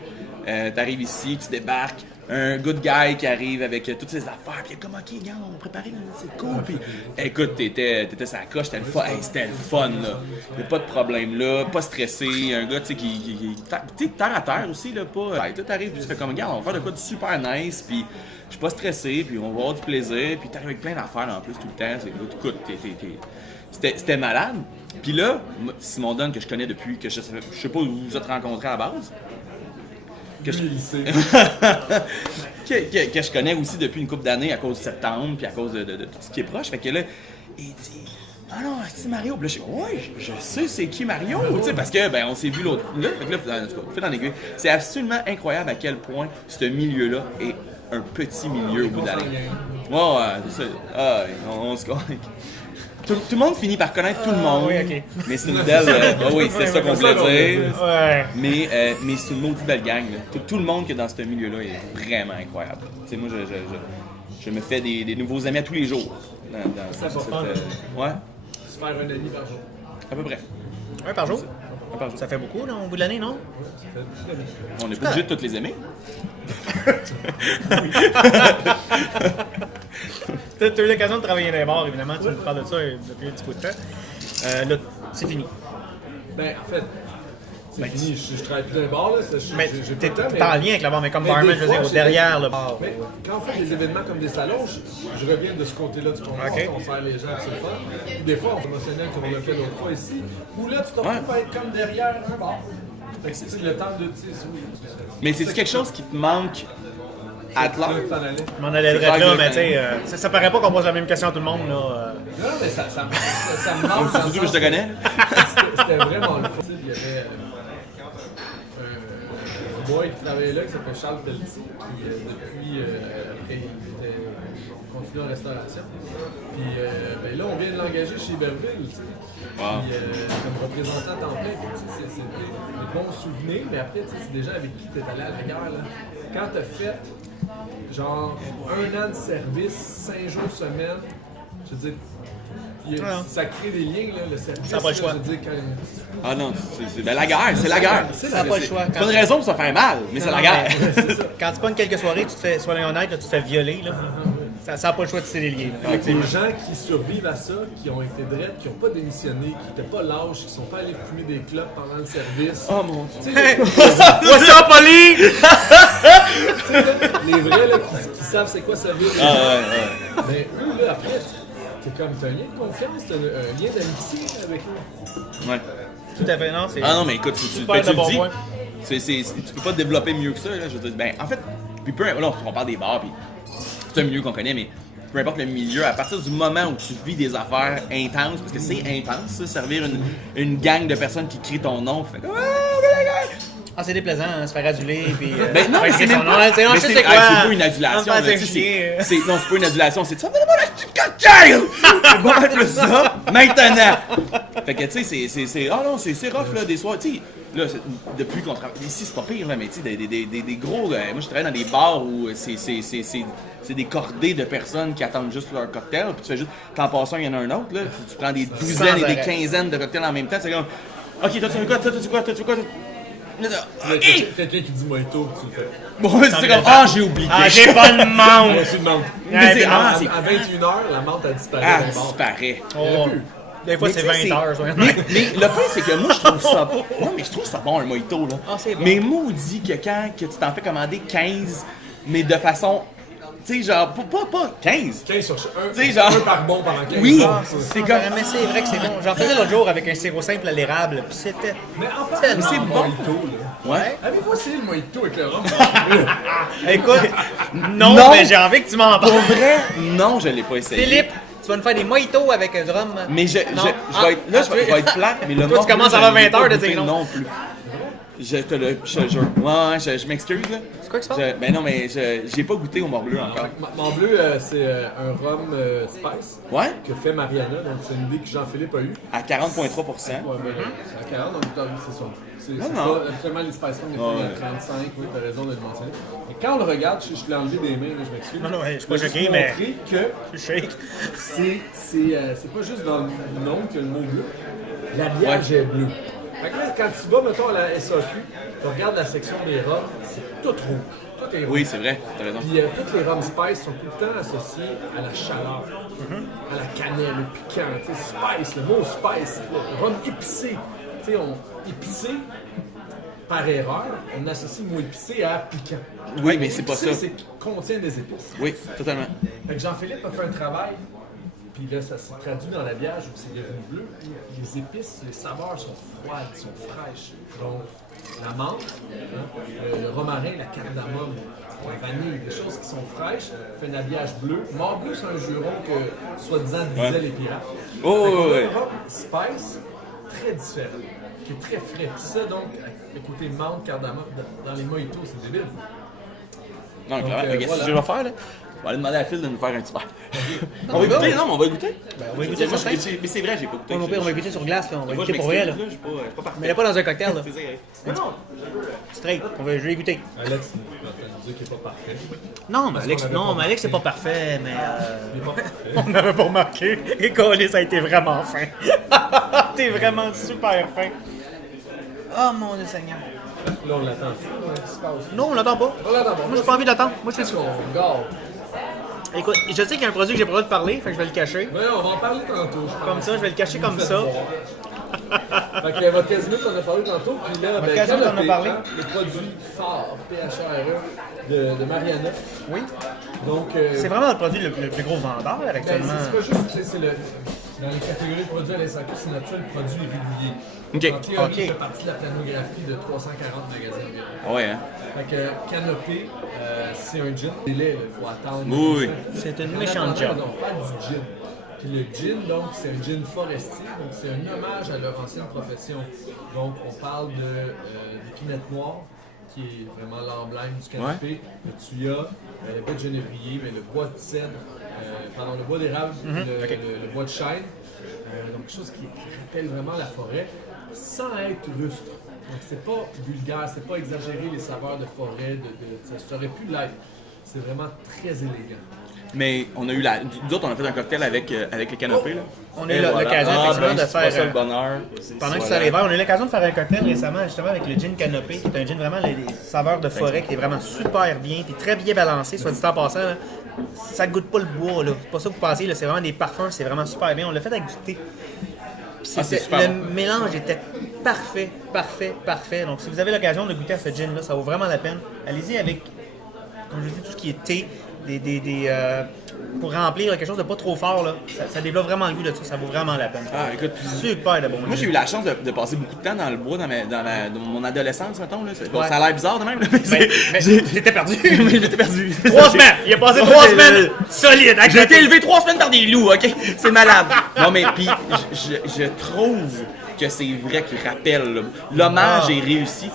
t'arrives ici, tu débarques. Un good guy qui arrive avec toutes ses affaires, puis il est comme, ok, gars, on prépare, c'est cool. Puis, écoute, t'étais sur la coche, c'était le fun, là. Y'a pas de problème là, pas stressé. Un gars, tu sais, qui terre à terre aussi, là, pas. Toi, t'arrives, puis tu fais comme, gars, on va faire de quoi de super nice, puis je suis pas stressé, puis on va avoir du plaisir, puis t'arrives avec plein d'affaires en plus tout le temps. Écoute, c'était malade. Puis là, Simon Dunn, que je connais depuis, que je sais pas où vous vous êtes rencontrés à la base. Que je... que je connais aussi depuis une couple d'années à cause de septembre puis à cause de tout ce qui est proche. Fait que là, il dit « Ah non, c'est Mario. » Puis là, je dis « Ouais, je sais c'est qui Mario. » Tu sais, parce que, ben, on s'est vu l'autre. Là, fait que là, en tout cas, fait dans l'aiguille. C'est absolument incroyable à quel point ce milieu-là est un petit milieu au bout de la ligne. Ouais, c'est ça. Ah, on se connaît. Tout le monde finit par connaître tout le monde. Oui, ok. Mais c'est une belle. Oui, c'est ça qu'on voulait dire. Ouais. Mais c'est une maudite belle gang. Là. Tout le monde qui est dans ce milieu-là est vraiment incroyable. Tu sais, moi, je me fais des nouveaux amis à tous les jours. C'est important. Ouais, Se faire un ami par jour. à peu près. Un par jour? Un par jour. Ça fait beaucoup, là, au bout de l'année, non? On n'est pas obligé de toutes les aimer. Tu as eu l'occasion de travailler dans les bars, évidemment, tu nous parles de ça depuis un petit peu de temps. Là, c'est fini. Ben, en fait, c'est fini. Je travaille plus dans les bars, là. Mais J'ai t'es pas le temps, en lien avec le bar, mais comme mais barman, des je veux fois, dire, au j'ai- derrière le bar. Mais quand on fait des événements comme des salons, je reviens de ce côté-là du comptoir, Ok. on sert les gens, c'est le fun. Puis des fois, on fait émotionnel comme on l'a fait l'autre fois ici, où là, tu te retrouves à être comme derrière un bar. Fait que c'est le temps de, tu sais, oui. Mais c'est quelque chose qui te manque à Là, Atlanta? tu t'en allais. Je m'en allais C'est clair là, que mais tu sais, ça paraît pas qu'on pose la même question à tout le monde, là. Non, mais ça me manque. Surtout que je te connais. C'était vraiment le fun. Il y avait un boy qui travaillait là qui s'appelait Charles Pelletier, qui depuis après il continue en restauration. Puis ben là, on vient de l'engager chez Iberville, tu sais. Wow. Puis comme représentant à temps plein, puis, tu sais, c'est des bons souvenirs, mais après, tu sais, c'est des gens avec qui tu es allé à la guerre, là. Quand tu as fait genre 1 an de service, 5 jours semaine, je veux dire, ça crée des liens, là, le service. Ça n'a pas le choix. Je veux dire, quand... Ah non, ben, la guerre, c'est la guerre. Ça n'a pas le choix. C'est pas une raison pour se faire mal, mais c'est la guerre. Quand tu pognes quelques soirées, tu te fais, soyons honnêtes, là, tu te fais violer, là. Ça n'a pas le choix de tisser les liens. Là. Avec les gens qui survivent à ça, qui ont été drettes, qui n'ont pas démissionné, qui n'étaient pas lâches, qui ne sont pas allés fumer des clopes pendant le service. Oh mon Dieu. Tu sais, What's up, Oli? les vrais là, qui savent c'est quoi servir. Ah ouais. Mais eux, là, après, t'es comme, t'as un lien de confiance, t'as un lien d'amitié avec eux. Ouais. Tout à fait, non, c'est... Ah non, mais écoute, tu Super de le bon dis, point. tu peux pas te développer mieux que ça. Là, je veux dire, ben, en fait, puis peu importe, là, on parle des bars, puis c'est un milieu qu'on connaît, mais peu importe le milieu, à partir du moment où tu vis des affaires intenses, parce que c'est intense, ça, servir une gang de personnes qui crient ton nom, fait comme, Ah, c'est déplaisant, hein, se faire aduler, puis... ben non, mais c'est même pas, c'est mais c'est quoi? c'est pas une adulation. On Là, me fait tu sais, chier. non, c'est pas une adulation, c'est ça. Mais moi, là, c'est une cocktail! C'est bon, plus ça, maintenant! Fait que, tu sais, c'est. Ah non, c'est rough, là, des soirs. Tu sais, là, depuis qu'on travaille. Ici, c'est pas pire, là, mais tu sais, des gros. Moi, je travaille dans des bars où c'est des cordées de personnes qui attendent juste leur cocktail, puis tu fais juste. T'en passes un, il y en a un autre, là. Tu prends des douzaines et des arrêt. quinzaines de cocktails en même temps, c'est comme. Ok, toi, tu veux quoi? Toi, tu veux quoi? Toi, tu veux quoi? Quelqu'un qui dit mojito, tu le fais. Bon, c'est comme. Ah, j'ai oublié. Ah, j'ai pas de manque! Moi aussi, de menthe. Mais c'est- À ah, c'est- 21h, la menthe a disparu Ah, dans le bar. disparaît. Oh, des fois, Mais c'est tu sais, 20 heures, soyons mais, honnêtes. mais le point, c'est que moi, je trouve ça. Non, mais je trouve ça bon, un mojito, là. Ah, c'est bon. Mais maudit que quand que tu t'en fais commander 15, mais de façon. Tu sais, genre, pas 15. 15 sur un, Tu sais, genre- un par bon pendant 15 Oui, heures. c'est Ah, comme. mais c'est vrai que c'est bon. J'en faisais l'autre jour avec un sirop simple à l'érable, puis c'était... Mais en parlant Tellement de bon. mojito, là. Ouais. Avez-vous essayé le mojito avec le rhum? Écoute, non, Non. mais j'ai envie que tu m'en Pour parles. vrai, non, je l'ai pas essayé. Philippe, tu vas nous faire des mojitos avec un drum. Mais je Non. vais être, là, je vais être plate, mais le Toi, tu morbleu, commences je avant l'ai 20 pas heures de goûté dire non. non plus. Je te le jure. Ouais, je m'excuse, là. C'est quoi qui se passe? Ben non, mais j'ai pas goûté au mort bleu encore. Mort bleu, c'est un rhum spice Ouais? que fait Mariana, donc c'est une idée que Jean-Philippe a eue. À 40,3%. Ouais, ben, c'est à 40, donc c'est ça. C'est Non. pas absolument les spice rhum, mais à 35, oui, t'as raison de le mentionner. Et quand on le regarde, je l'ai enlevé des mains, là, je m'excuse. Non, je suis pas Je vais choqué, juste mais. montrer que Tu shake. c'est pas juste dans le nom qu'il y a le mot bleu. L'habillage est bleu. Fait que là, quand tu vas, mettons, à la SAQ, tu regardes la section des rhums, c'est tout rouge. Tout est rouge. Oui, c'est vrai, t'as raison. Puis toutes les rhums spice sont tout le temps associés à la chaleur, à la cannelle, au piquant. Tu sais, spice, le mot spice, le rhum épicé. Tu sais, épicé, par erreur, on associe le mot épicé à piquant. Oui, mais c'est pas ça. Épicé, c'est qu'il contient des épices. Oui, totalement. Fait que Jean-Philippe a fait un travail, puis là, ça se traduit dans l'habillage où c'est devenu bleu. Les épices, les saveurs sont froides, sont fraîches. Donc, la menthe, le romarin, la cardamome, la vanille, des choses qui sont fraîches, fait un habillage bleu. Mort bleu, c'est un juron que, soi-disant, disaient les pirates. Oh, Fait qu'on a ouais. un rhum spice très différent, qui est très frais. Puis ça, donc, le côté menthe, cardamome, dans les mojitos, c'est débile. Non, Donc, clairement. Qu'est-ce voilà. que je vais faire, là? On va aller demander à Phil de nous faire un petit verre. On va mais goûter, bon. non, mais on va goûter. On va goûter Moi, sur mais c'est vrai, j'ai pas goûté. Mon père, on va goûter sur glace, là. On va Moi, goûter je pour vrai, là. m'excuse, je suis pas parfait. Mais là, pas dans un cocktail, là. C'est ça, Mais non, Straight. Je vais y goûter. Alex, tu vas nous dire qu'il n'est pas parfait. Non, mais Alex, qu'on avait non, pas mais Alex, c'est pas parfait, mais. Il est pas parfait. On n'avait pas remarqué. Et Colis, ça a été vraiment fin. T'es vraiment super fin. Oh mon Dieu Seigneur. Là, on l'attend. Qu'est-ce qui se passe? Non, on l'attend pas. On l'attend pas. Moi, j'ai pas envie d'attendre. Moi, je fais Qu'est-ce ça. qu'on garde? Écoute, je sais qu'il y a un produit que j'ai pas le droit de parler, fait que je vais le cacher. Mais on va en parler tantôt. Je pense. Comme ça, je vais le cacher comme ça. Fait que votre casino, on en a parlé tantôt. Puis là, ben, Casino, t'en as Canopé, parlé. hein, le produit phare, PHRE, de Mariana. Oui. Donc, C'est vraiment le produit le plus gros vendeur ben, actuellement. c'est pas juste, c'est dans les catégories de produits à la SAQ, c'est notre seul produit régulier. Ok. En théorie, Ok. il fait partie de la planographie de 340 magasins environ. Ah ouais, hein? Fait que Canopé, c'est un gin. Il faut attendre. Oui. C'est une En méchante attendant, job. On va faire du gin. Puis le gin, donc, c'est un gin forestier, donc c'est un hommage à leur ancienne profession. Donc, on parle d'épinette noire, qui est vraiment l'emblème du canapé, le tuya, le bois de genévrier, mais le bois de cèdre, le bois d'érable, le bois de chêne. Donc, quelque chose qui rappelle vraiment la forêt, sans être rustre. Donc, c'est pas vulgaire, c'est pas exagéré les saveurs de forêt, ça aurait pu l'être. C'est vraiment très élégant. Mais on a eu nous autres, on a fait un cocktail avec le canopé, là. On a Et eu l'occasion, effectivement, de c'est pas ça faire. le bonheur. Pendant que ça allait vers, on a eu l'occasion de faire un cocktail récemment, justement, avec le gin canopé, qui est un gin vraiment les saveurs de forêt, qui est vraiment super bien, qui est très bien balancé, soit dit en passant. Là. Ça goûte pas le bois, là. C'est pas ça que vous pensez, là. C'est vraiment des parfums, c'est vraiment super bien. On l'a fait avec du thé. Puis Ah, c'est super le bon. mélange était parfait. Donc, si vous avez l'occasion de goûter à ce gin-là, ça vaut vraiment la peine. Allez-y avec, comme je vous dis, tout ce qui est thé, pour remplir quelque chose de pas trop fort, là. Ça développe vraiment le goût de ça vaut vraiment la peine. Ah, écoute, Super de bon. moi j'ai eu la chance de passer beaucoup de temps dans le bois dans mon adolescence, mettons. Là. Bon, Ouais. ça a l'air bizarre de même, là, mais Mais j'étais perdu. mais j'étais perdu. 3 semaines! Il a passé 3 semaines solides! J'ai été élevé 3 semaines par des loups, ok? C'est malade. Non, mais puis je trouve que c'est vrai qu'il rappelle. Là. L'hommage est réussi.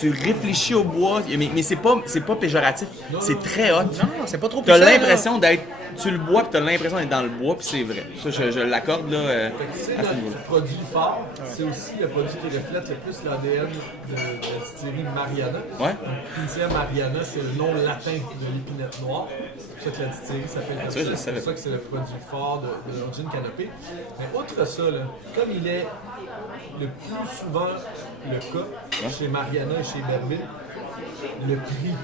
Tu réfléchis au bois, mais c'est pas péjoratif. C'est très hot. Non, c'est pas trop T'as puissant, là. l'impression d'être. Tu le bois, puis t'as l'impression d'être dans le bois, puis c'est vrai. Ça, je l'accorde là, C'est à ce notre niveau-là. produit phare, c'est aussi le produit qui reflète le plus l'ADN de la distillerie Mariana. Ouais. Pintia Mariana, c'est le nom latin de l'épinette noire. C'est pour ça que la distillerie s'appelle comme tu vois, je ça. le C'est savais pour ça que c'est le produit fort de leur gin canopé. Mais outre ça, là, comme il est le plus souvent le cas chez Mariana et chez Berville, le prix.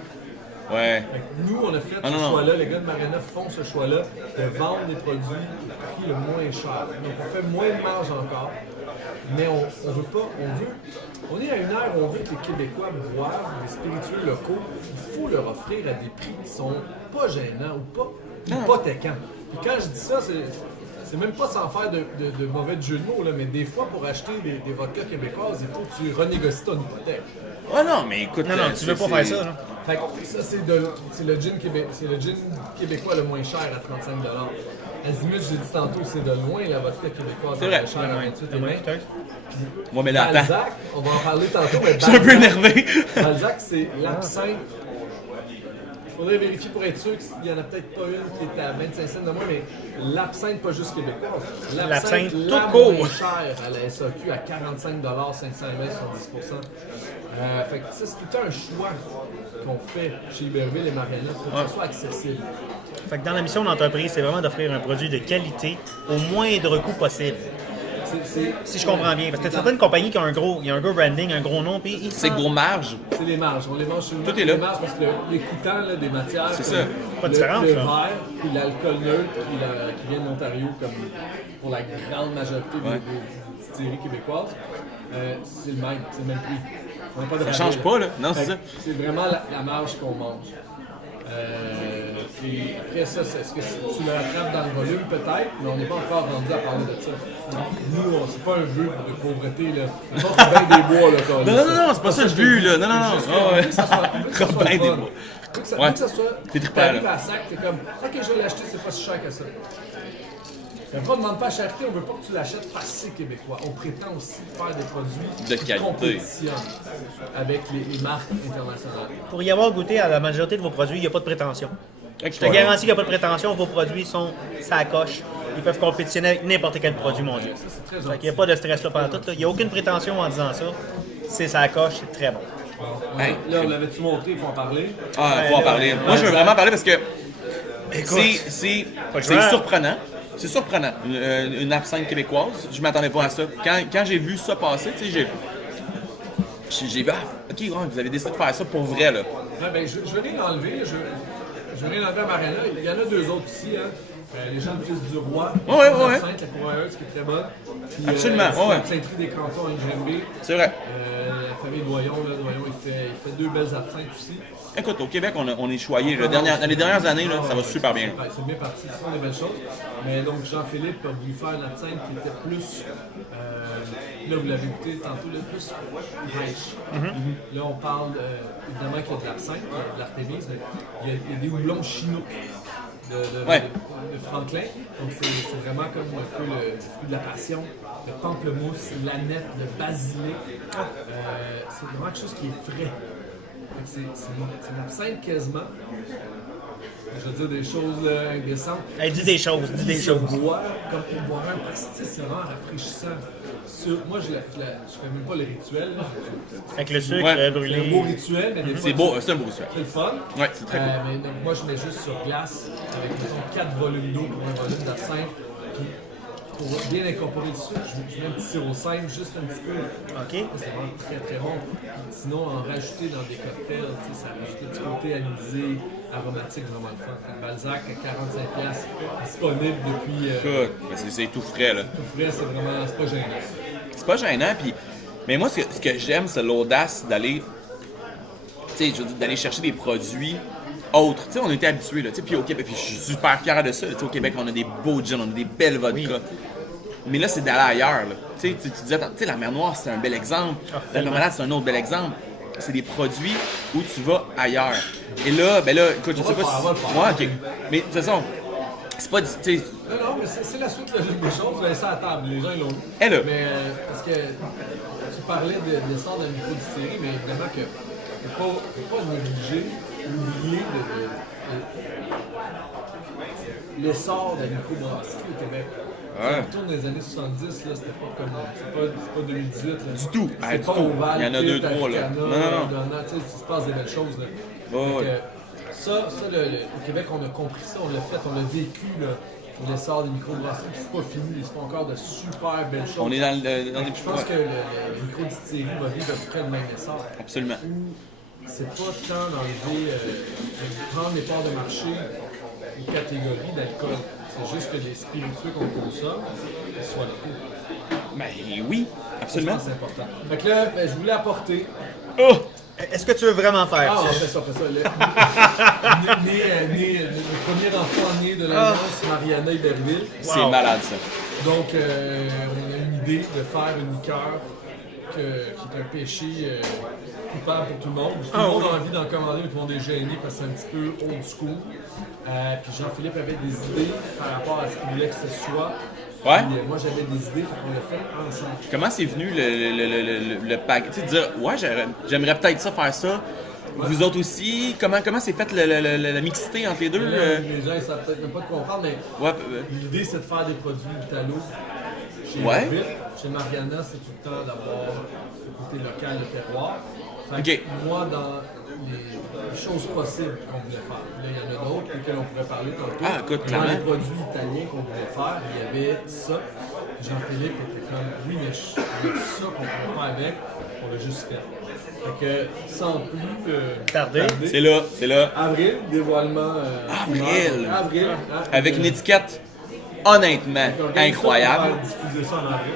Ouais. Fait que nous, on a fait Ah, ce non, non. choix-là, les gars de Mariana font ce choix-là de vendre des produits au prix le moins cher. Donc on fait moins de marge encore, mais on veut pas, on est à une ère où on veut que les Québécois boivent des spiritueux locaux. Il faut leur offrir à des prix qui sont pas gênants ou pas téquants. Puis quand je dis ça, c'est même pas sans faire de mauvais jeu de mots, là, mais des fois, pour acheter des vodkas québécoises, il faut que tu renégocies ton hypothèque. Ouais, non, mais écoute. Non, tu veux pas faire ça, là. Fait que ça, c'est le gin québécois le moins cher à 35 $. Azimut, j'ai dit tantôt, c'est de loin la vodka québécoise C'est vrai. la moins chère à 28 La moins $. coûteuse. Moi, mais là, attends. Balzac, on va en parler tantôt, mais Je suis un peu énervé. Balzac, c'est l'absinthe. Il faudrait vérifier pour être sûr qu'il n'y en a peut-être pas une qui est à 25 cents de moins, mais l'absinthe, pas juste québécoise. L'absinthe tout la court. moins chère à la SAQ à 45 $, 500 ml, 70 fait que ça, c'est tout un choix qu'on fait chez Iberville et Mariana pour que ça soit accessible. Fait que dans la mission d'entreprise, c'est vraiment d'offrir un produit de qualité au moindre coût possible. Si je comprends bien. Parce que certaines compagnies qui ont un gros branding, un gros nom, puis ils C'est gros marge. C'est les marges. On les mange chez nous. Tout est là. Les marges parce que l'écoutant là, des matières, C'est comme ça. Pas de le différence, là. verre, puis l'alcool neutre, qui vient de l'Ontario, comme pour la grande majorité des distilleries québécoises, c'est le même prix. On n'a pas de Ça rabais, change là. pas, là. Non, c'est Fait ça. que C'est vraiment la marge qu'on mange. Puis après ça, est-ce que tu le rattrapes dans le volume peut-être, mais on n'est pas encore rendu à parler de ça. Nous, c'est pas un jeu de pauvreté là. On porte bien des bois là. Non, c'est pas ça le but, là. Non. Ah, ouais. Robin des Bois. Ouais. Que ça soit. T'es trippant, T'arrives là. à sac, t'es comme, ok, je vais l'acheter, c'est pas si cher que ça. Mais après, on ne demande pas à chercher, on veut pas que tu l'achètes parce que c'est québécois. On prétend aussi faire des produits De qui qualité. compétitionnent avec les marques internationales. Pour y avoir goûté à la majorité de vos produits, il n'y a pas de prétention. Je te Ouais. garantis qu'il n'y a pas de prétention, vos produits sont ça coche. Ils peuvent compétitionner avec n'importe quel produit mondial. Ça, c'est très Fait gentil. qu'il n'y a pas de stress là pendant tout. là. Il n'y a aucune prétention en disant ça. C'est ça coche, c'est très bon. Hey. Là, on l'avait-tu montré, il faut en parler. Ah, faut en parler. Moi, je veux vraiment parler parce que c'est choix. surprenant. C'est surprenant. Une absinthe québécoise. Je m'attendais pas à ça. Quand j'ai vu ça passer, tu sais, j'ai vu, ok, ouais, vous avez décidé de faire ça pour vrai, là. Ouais, ben, je venais l'enlever. Je venais l'enlever à Mariana. Il y en a deux autres ici. Hein. Les gens de Fils du Roi. Ouais. La Sainte, la coureuse, qui est très bonne. Puis, Absolument, ouais. La Sainterie des Cantons à Grimby. C'est vrai. La famille Doyon, là, il fait deux belles absinthes aussi. Écoute, au Québec, on est choyé. Dans les dernières années, là, ça va super bien. Ouais, c'est bien parti, ce sont des belles choses. Mais donc Jean-Philippe a voulu faire une absinthe qui était plus, là vous l'avez écouté tantôt, là, plus fraîche. Là on parle évidemment qu'il y a de l'absinthe, de l'Artémise, mais il y a des houblons chinois de Franklin. Donc c'est vraiment comme un peu le fruit de la passion, le pamplemousse, l'aneth, le basilic. C'est vraiment quelque chose qui est frais. C'est une absinthe quasiment. Je veux dire des choses là, indécentes. Hey, dis des choses. Boire comme pour boire un pastis, c'est vraiment rafraîchissant. Moi, je fais même pas le rituel. Là. Avec le sucre Ouais. C'est un beau brûlé. rituel, mais des fois, C'est beau, c'est un beau rituel. c'est le fun. Ouais, c'est très cool. Mais donc, moi, je mets juste sur glace avec mettons, 4 volumes d'eau pour un volume d'absinthe. Puis, pour bien incorporer le sucre, je mets un petit sirop simple, juste un petit peu. OK. C'est vraiment très très bon. Sinon, en rajouter dans des cocktails, tu sais, ça rajoute un petit côté anisé, aromatique, vraiment le fun. Le Balzac à 45$, disponible depuis. Écoute, mais c'est tout frais, là. Tout frais, c'est vraiment. C'est pas gênant. C'est pas gênant, puis... Mais moi, ce que j'aime, c'est l'audace d'aller... Tu sais, je veux dire, d'aller chercher des produits autres. Tu sais, on était habitués, là. Tu sais, puis au Québec, puis je suis super fier de ça. Tu sais, au Québec, on a des beaux gins, on a des belles vodkas. Mais là, c'est d'aller ailleurs, là. Tu sais, tu disais, tu sais, la mer Noire, c'est un bel exemple. La marmelade, c'est un autre bel exemple. C'est des produits où tu vas ailleurs. Et là, ben là, écoute, je sais pas si... Ouais, OK. Mais de toute façon, c'est pas... Tu sais, Non, mais c'est la suite logique des choses. Vous avez ça à table, les gens ils l'ont vu. Elle, là. Mais parce que tu parlais de l'essor de la microdistillerie, mais évidemment que faut pas négliger, oublier l'essor de la microbrasserie au Québec. Ouais. On retourne des années 70, là, c'était pas comme. C'est pas 2018. Là. Du tout. C'est Ah, du pas tout. Oval, Il y en a Pitt, deux, trois, là. Africana, Non. Donna, tu sais, il se passe des belles choses. Là. Ouais, Fait ouais. que ça au Québec, on a compris ça, on l'a fait, on l'a vécu. Là. L'essor des microbrasseries, puis c'est pas fini, ils se font encore de super belles choses. on est dans des... Je pense que le microdistillerie va vivre à peu près le même essor. Absolument. Où c'est pas tant d'enlever, de prendre les parts de marché ou catégories d'alcool. C'est juste que les spiritueux qu'on consomme soient locaux. Ben oui, absolument. C'est important. Fait que là, ben, je voulais apporter. Oh! Est-ce que tu veux vraiment faire Ah, on ça? fait ça, on fait ça. Le premier enfant né de l'Alliance, Mariana Iberville. C'est malade, ça. Donc, on a une idée de faire une liqueur qui est un péché coupable pour tout le monde. Tout le monde a envie d'en commander, mais tout le monde est gêné parce que c'est un petit peu old school. Puis Jean-Philippe avait des idées par rapport à ce qu'il voulait que ce soit. Ouais. Puis, moi, j'avais des idées, fait qu'on l'a fait ensemble. Comment c'est venu le pack? Tu sais, de dire, ouais, j'aimerais peut-être ça, faire ça. Vous autres aussi, comment s'est faite la mixité entre les deux? Les gens, ils savent peut-être même pas de quoi on parle, mais Ouais, l'idée, c'est de faire des produits Italo. Chez Ouais. Ville, chez Mariana, c'est tout le temps d'avoir le côté local, le terroir. Fait Ok. que moi, dans les choses possibles qu'on voulait faire, là, il y en a d'autres desquelles on pourrait parler tantôt. Ah, écoute, Dans clairement. les produits italiens qu'on voulait faire, il y avait ça. Jean-Philippe était comme, oui, mais il y a ça qu'on pourrait faire avec, on l'a juste fait. Fait que, sans plus Tarder. c'est là. Avril, dévoilement. Avril. Avril. Avec une étiquette, honnêtement, incroyable. On va diffuser ça en avril.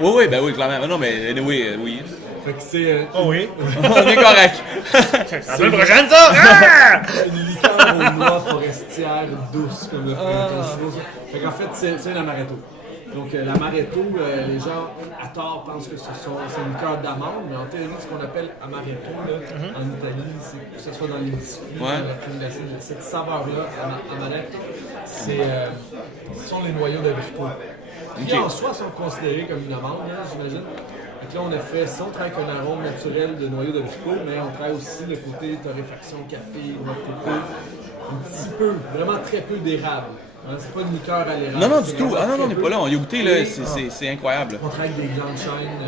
Oui, ben oui, clairement. Non, mais oui. Fait que c'est Oh oui. On est correct. La semaine prochaine, ça! Ah! une liqueur aux noix forestières douce, comme le fait qu'en fait, c'est un amaretto. Donc, l'amaretto, les gens, à tort, pensent que c'est une liqueur d'amande, mais en théorie, ce qu'on appelle amaretto, là, en Italie, c'est que ce soit dans les biscuits, Ouais. dans la crème glacée, cette saveur-là, amaretto, ce sont les noyaux d'abricot. Qui en soi sont considérés comme une amande, hein, j'imagine. Donc là, on a fait ça, on travaille avec un arôme naturel de noyaux d'abricot, mais on travaille aussi le côté torréfaction, café, noix de coco, un petit peu, vraiment très peu d'érable. Hein, c'est pas une liqueur à l'érable. Non, c'est du tout. vraiment Ah non, très on n'est peu. pas là. On y a goûté, là. Et, C'est incroyable. on travaille avec des glandes chênes,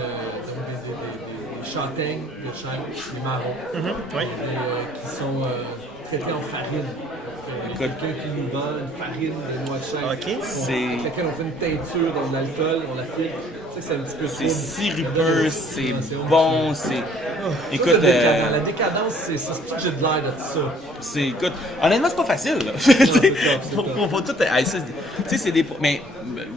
des châtaignes de chêne, des marrons, Oui. qui sont traités en farine. Quelqu'un qui nous vend une farine de noix de chêne. Ok. C'est- Avec laquelle on fait une teinture dans de l'alcool, on la filtre. Tu sais que c'est un petit peu C'est trop- sirupeux, c'est autre bon, chose. c'est... Ça, Écoute, c'est décadent. La décadence, c'est ce que j'ai de l'air de ça. écoute, honnêtement, c'est pas facile, là. Faut tout... Hey, ça, tu sais, c'est des... Mais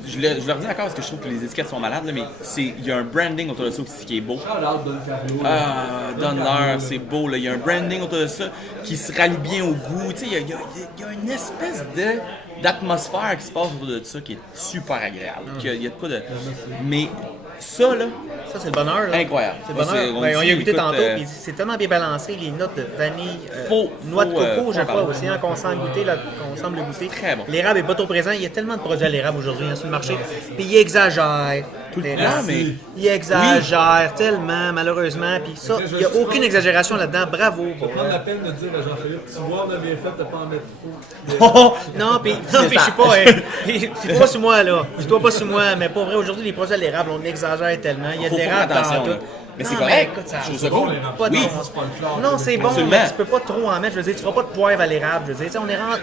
je leur dis encore parce que je trouve que les étiquettes sont malades, là, mais il y a un branding autour de ça aussi qui est beau. Shout out Don Carlo. Ah, donne-leur, c'est beau, là. Il y a un branding autour de ça qui se rallie bien au goût. Tu sais, il y a une espèce d'atmosphère qui se passe autour de ça qui est super agréable. Il y a de quoi de... Mais ça, là, Ça, c'est le bonheur. Là. incroyable. C'est le bonheur. On Ben, on y a dit, goûté écoute, tantôt, puis c'est tellement bien balancé, les notes de vanille, noix de faut, coco, je faut crois en aussi, hein, qu'on sent goûter, là, qu'on semble goûter. Très bon. L'érable est pas trop présent, il y a tellement de produits à l'érable aujourd'hui hein, sur le marché. Puis il exagère. Tout le l'érable. temps, mais... Il exagère tellement, malheureusement. Puis ça, il n'y a aucune exagération là-dedans. Bravo. Je vais prendre la peine de dire à Jean-Philippe, tu vois, on a bien fait de pas en mettre trop. Non, puis je suis pas. Fie-toi pas sur moi, là. Fie-toi pas sur moi. Mais pour vrai, aujourd'hui, les produits à l'érable, on exagère tellement. Il y a de Faut faire l'érable dans attention, tout. là. Mais c'est Non, correct. écoute, ça Je trouve ça bon, cool. l'érable. pas de Oui. C'est pas le fleur. Non, c'est bon, Absolument. mais tu peux pas trop en mettre. Je veux dire, tu feras pas de poivre à l'érable. Je veux dire, tu sais, on est rendu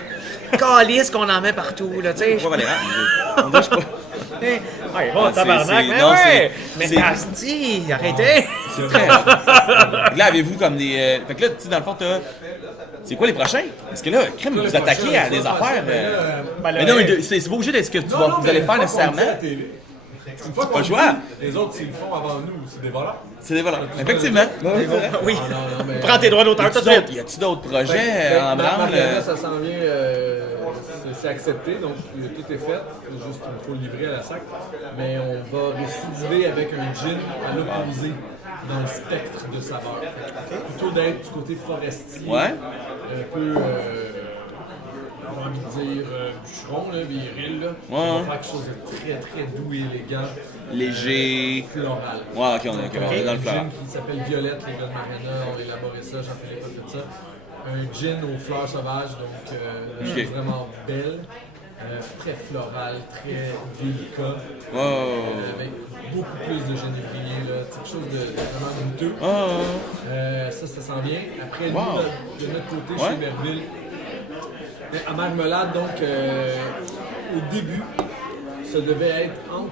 calice qu'on en met partout, là, tu sais. Pas Valérie, on dirait que je suis pas... Ouais, bon, Ah, tabarnak, c'est- mais non, ouais! c'est- Mais c'est- Tasti, arrêtez! C'est très... Là, avez-vous comme des... Fait que là, tu sais, dans le fond, t'as... C'est quoi les prochains? Parce que là, crème, vous attaquez à des affaires... Mais non, mais c'est pas obligé d'être ce que vous allez faire nécessairement. Une fois pas qu'on le le choix. dit, les autres, s'ils le font avant nous, c'est des voleurs. C'est des voleurs. Effectivement. Oui, Non, mais... prends tes droits d'auteur tout de suite! Y a-tu d'autres projets en branle? Mariana, ça s'en vient, c'est accepté, donc tout est fait. C'est juste qu'il faut le livrer à la sac. Mais on va récidiver avec un gin à l'opposé dans le spectre de saveurs. Plutôt d'être du côté forestier, Ouais. un peu, j'ai envie de dire, bûcheron, là, viril. Là. Ouais. On va faire quelque chose de très très doux et élégant. Léger. Floral. Ouais, ok, on est dans le Un floral. gin qui s'appelle Violette, les gars de Mariana ont élaboré ça, Jean-Philippe a fait ça. Un gin aux fleurs sauvages, donc Ok. vraiment belle, très floral, très délicat, Oh. avec beaucoup plus de genévrier, là, quelque chose de vraiment goûteux. Oh. Ça s'en vient. Après, Wow. nous, de notre côté, Ouais. chez Berville, à Marmelade, donc, au début, ça devait être entre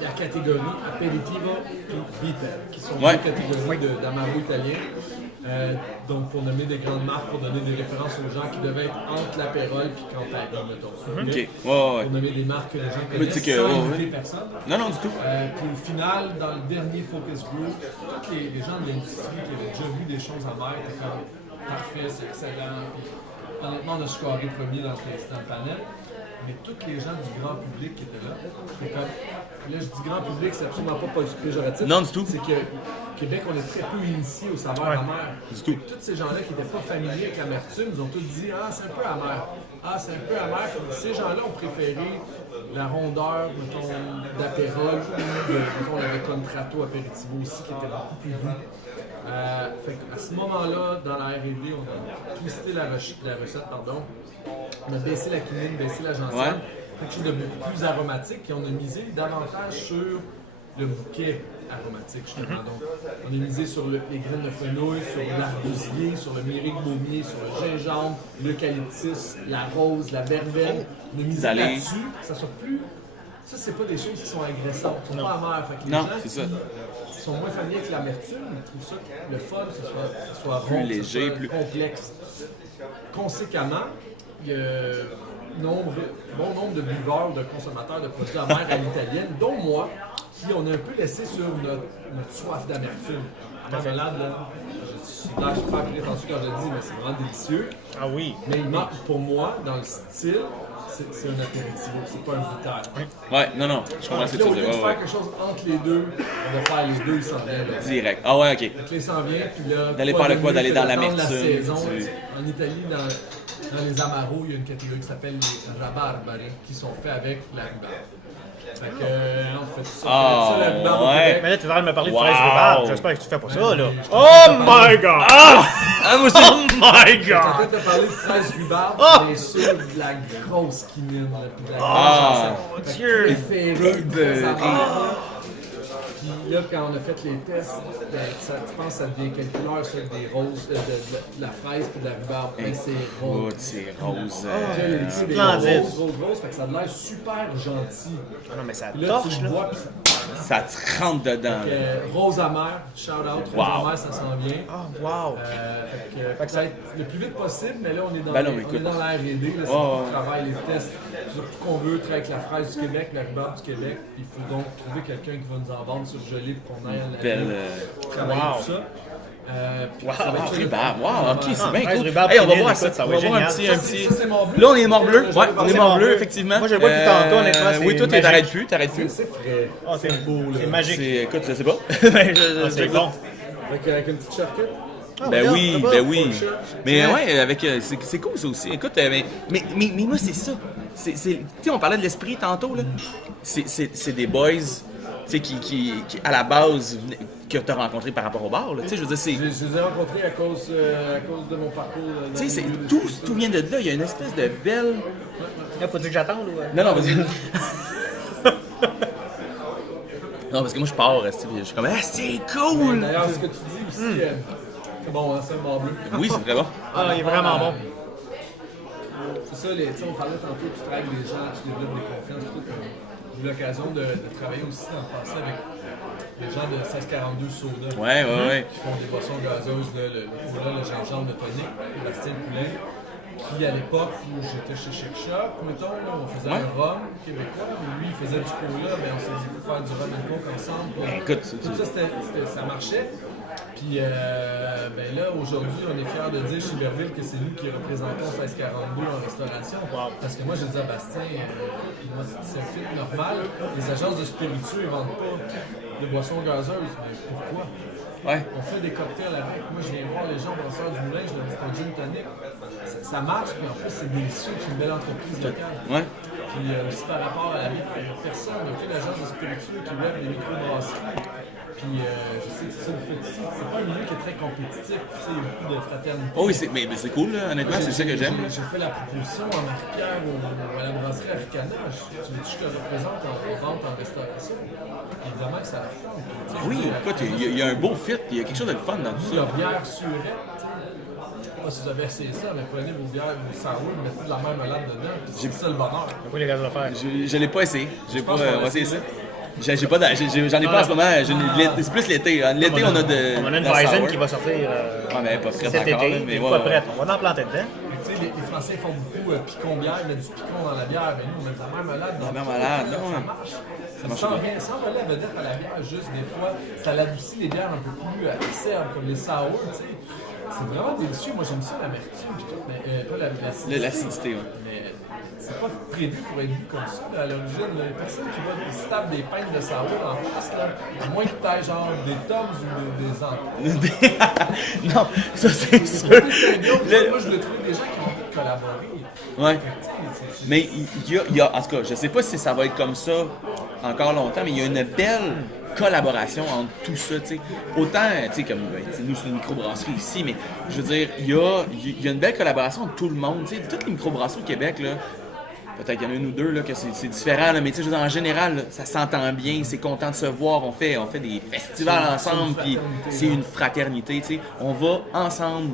la catégorie Aperitivo et Vita, qui sont Ouais. deux catégories d'amaro italien. Donc, pour nommer des grandes marques, pour donner des références aux gens qui devaient être entre l'Aperol et Campari, mettons. Ok. Ok? Ouais. Pour nommer des marques que les gens Mais connaissent tu sais que- sans ouais, inviter ouais. personne. Non, non, du tout. Puis au final, dans le dernier focus group, tous les gens de l'industrie qui avaient déjà vu des choses amères étaient comme parfait, c'est excellent. Puis honnêtement, on a scoré premier dans le panel. Mais tous les gens du grand public qui étaient là, c'était comme. Là, je dis grand public, c'est absolument pas péjoratif. Non, du tout. C'est que Québec, on est très peu initiés aux saveurs amères. Du tout. Tous ces gens-là qui n'étaient pas familiers avec l'amertume, ils ont tous dit ah, c'est un peu amer. Ah, c'est un peu amer. Puis ces gens-là ont préféré la rondeur, mettons, d'apérole, mettons, on avait comme Trato Aperitivo aussi, qui était beaucoup plus doux. Fait à ce moment-là, dans la R&D, on a twisté la recette, pardon. On a baissé la quinine, baissé la gentiane, quelque chose de beaucoup plus aromatique, et on a misé davantage sur le bouquet aromatique, justement. Donc, on a misé sur les graines de fenouil, sur l'arbusier, sur le myrique baumier, sur le gingembre, l'eucalyptus, la rose, la verveine. On a misé là-dessus, que ça soit plus... Ça, c'est pas des choses qui sont agressantes, qui sont pas amères. Fait que les gens qui sont moins familiers avec l'amertume, ils trouvent ça le fun, que ce soit plus rond, léger, plus complexe. Conséquemment, il y a bon nombre de buveurs, de consommateurs de produits amers à l'italienne, dont moi, qui on a un peu laissé sur notre soif d'amertume. Marmelade, là, je suis super prétentieux quand je le dis, mais c'est vraiment délicieux. Ah oui. Mais il manque, pour moi, dans le style, c'est un apéritivo, c'est pas un bitter. Ouais, non, je comprends ce que tu veux dire. Au lieu de faire quelque chose entre les deux, on va faire les deux, il s'en vient. Direct. Ah ouais, ok. Donc là, il s'en vient, puis là... D'aller faire le quoi, d'aller dans l'amertume. En Italie, dans les Amaros, il y a une catégorie qui s'appelle les rabarbari, qui sont faits avec la rhubarbe. Fait que, on fait ça. La rhubarbe au Québec. Mais là, tu es en train de me parler de fraises rhubarbe. J'espère que tu fais pas ça, là. Oh my god! Moi aussi! Oh my Je suis en god! train de te parler de fraises rhubarbe, mais sur de la grosse quinine, puis de la Oh grosse Dieu! préférée, très amère. Puis là, quand on a fait les tests, tu penses que ça devient quelle couleur, ça, des roses, de la fraise et de la rhubarbe? Ben, c'est rose. C'est rose. Splendide. Rose, fait que ça a l'air super gentil. Ah non, mais ça Là, torche, tu le là. bois, puis Ça te rentre dedans. rose amère, shout out, rose amère, ça s'en vient. Oh, wow! Fait que ça va être le plus vite possible, mais là, on est dans, Ben non, on écoute. est dans la R&D, là, c'est on travaille les tests. Surtout qu'on veut travailler avec la fraise du Québec, la rhubarbe du Québec, puis il faut donc trouver quelqu'un qui va nous en vendre surgelé pour qu'on aille à la Belle. travailler tout ça. Puis ça va être Rhubarbe. Wow, ok, c'est bien fraise cool. rhubarbe, Hey, on va quinine, voir ça. écoute, ça On va va être voir un génial. petit. Ça, c'est mort bleu. Là, on est mort bleu. Ouais, on est mort bleu, bleu. effectivement. Moi, je le bois depuis tantôt, honnêtement, Oui, c'est toi, magique. t'arrêtes plus. C'est frais. Oh, c'est beau, là. C'est magique. Écoute, je sais pas. C'est bon. Avec une petite charcutte. Ben oui, ben oui. Pour le chat. Mais ouais, avec c'est cool ça aussi. Écoute, mais moi c'est ça. Tu sais, on parlait de l'esprit tantôt là. C'est des boys, tu sais, qui à la base que t'as rencontré par rapport au bar là. Tu sais, je veux dire c'est. Je les ai rencontrés à cause de mon parcours. Tu sais, tout vient de là. Il y a une espèce de belle. Là, faut-tu que j'attende ou... Non, vas-y. Non, parce que moi je pars, je suis comme c'est cool. D'ailleurs, ce que tu dis aussi, c'est bon, hein, c'est le mort bleu. Oui, c'est très bon. Ah, il est vraiment bon. C'est ça, on parlait tantôt, tu travailles avec des gens, tu développes des confiances, tout. J'ai eu l'occasion de travailler aussi dans le passé avec les gens de 1642 Soda. Ouais. Qui font des boissons gazeuses, le cola, le gingembre, le tonic, Bastien Poulet. Qui, à l'époque où j'étais chez Shake Shop, mettons, là, on faisait un rhum québécois, mais lui, il faisait du cola, mais on s'est dit, il faut faire du rhum and coke ensemble. Écoute, tout ça, ça marchait. Puis ben là, aujourd'hui, on est fiers de dire chez Berville que c'est nous qui représentons 1642 en restauration. Parce que moi, je dis à Bastien, c'est un fit normal. Les agences de spiritueux ne vendent pas de boissons gazeuses. Mais pourquoi? Ouais. On fait des cocktails avec. Moi, je viens voir les gens brasseurs du Moulin, je leur dis ton gin tonic. Ça marche, puis en plus, c'est délicieux, c'est une belle entreprise locale. Ouais. Puis aussi par rapport à la vie, il n'y a personne, aucune agence de spiritueux qui lève des micro-brasseries. Puis je sais que c'est ça le fait ici. C'est pas un milieu qui est très compétitif, tu sais, il y a beaucoup de fraternité. Oh oui, mais c'est cool, là, honnêtement, c'est ça que j'aime. J'ai fait la proposition à Marie-Pierre à la brasserie Africana. Tu veux que je te représente en vente en restauration? Évidemment que ça a fun. Oui, écoute, il y a un beau fit, il y a quelque chose de fun dans tout La ça. bière surette, je sais pas si vous avez essayé ça, mais prenez vos bières, vos sour, mettez de la marmelade dedans, puis c'est ça le bonheur. Pourquoi les gars de le faire? Je l'ai pas essayé. J'ai pas pense qu'on va essayé ça. essayer. J'en ai pas en ce moment. C'est plus l'été. L'été, on a de. On a une de la Weizen sour. qui va sortir Ouais, mais pas prête cet encore. été. là, Mais Mais une ouais, fois ouais. prête, on va en planter dedans. Tu sais, les Français font beaucoup picon bière, ils mettent du picon dans la bière, mais nous on met de la marmelade dans La marmelade, ça non. marche. marche Sans bien. rien, sans voler la vedette à la bière, juste des fois, ça l'adoucit les bières un peu plus acerbes, comme les sour, tu sais. C'est vraiment délicieux. Moi, j'aime ça, l'amertume pis tout, mais pas l'acidité. L'acidité, ouais. Mais c'est pas prévu pour être vu comme ça, là, à l'origine. Là. Les personnes qui vont se tapent des pintes de sour en face, là, à moins que t'ailles genre des Toms ou des Andes. Non, ça c'est sûr. Moi, je le trouve des gens qui vont peut-être collaborer. Ouais. Mais il y a, en tout cas, je sais pas si ça va être comme ça encore longtemps, mais il y a une belle collaboration entre tout ça, tu sais. Autant, tu sais, comme nous, c'est une microbrasserie ici, mais je veux dire, il y a une belle collaboration entre tout le monde, tu sais. Toutes les microbrasseries au Québec, là, peut-être qu'il y en a une ou deux, là, que c'est différent, là, mais tu sais, je veux dire, en général, là, ça s'entend bien, c'est content de se voir, on fait des festivals ensemble, puis c'est une fraternité, tu sais. On va ensemble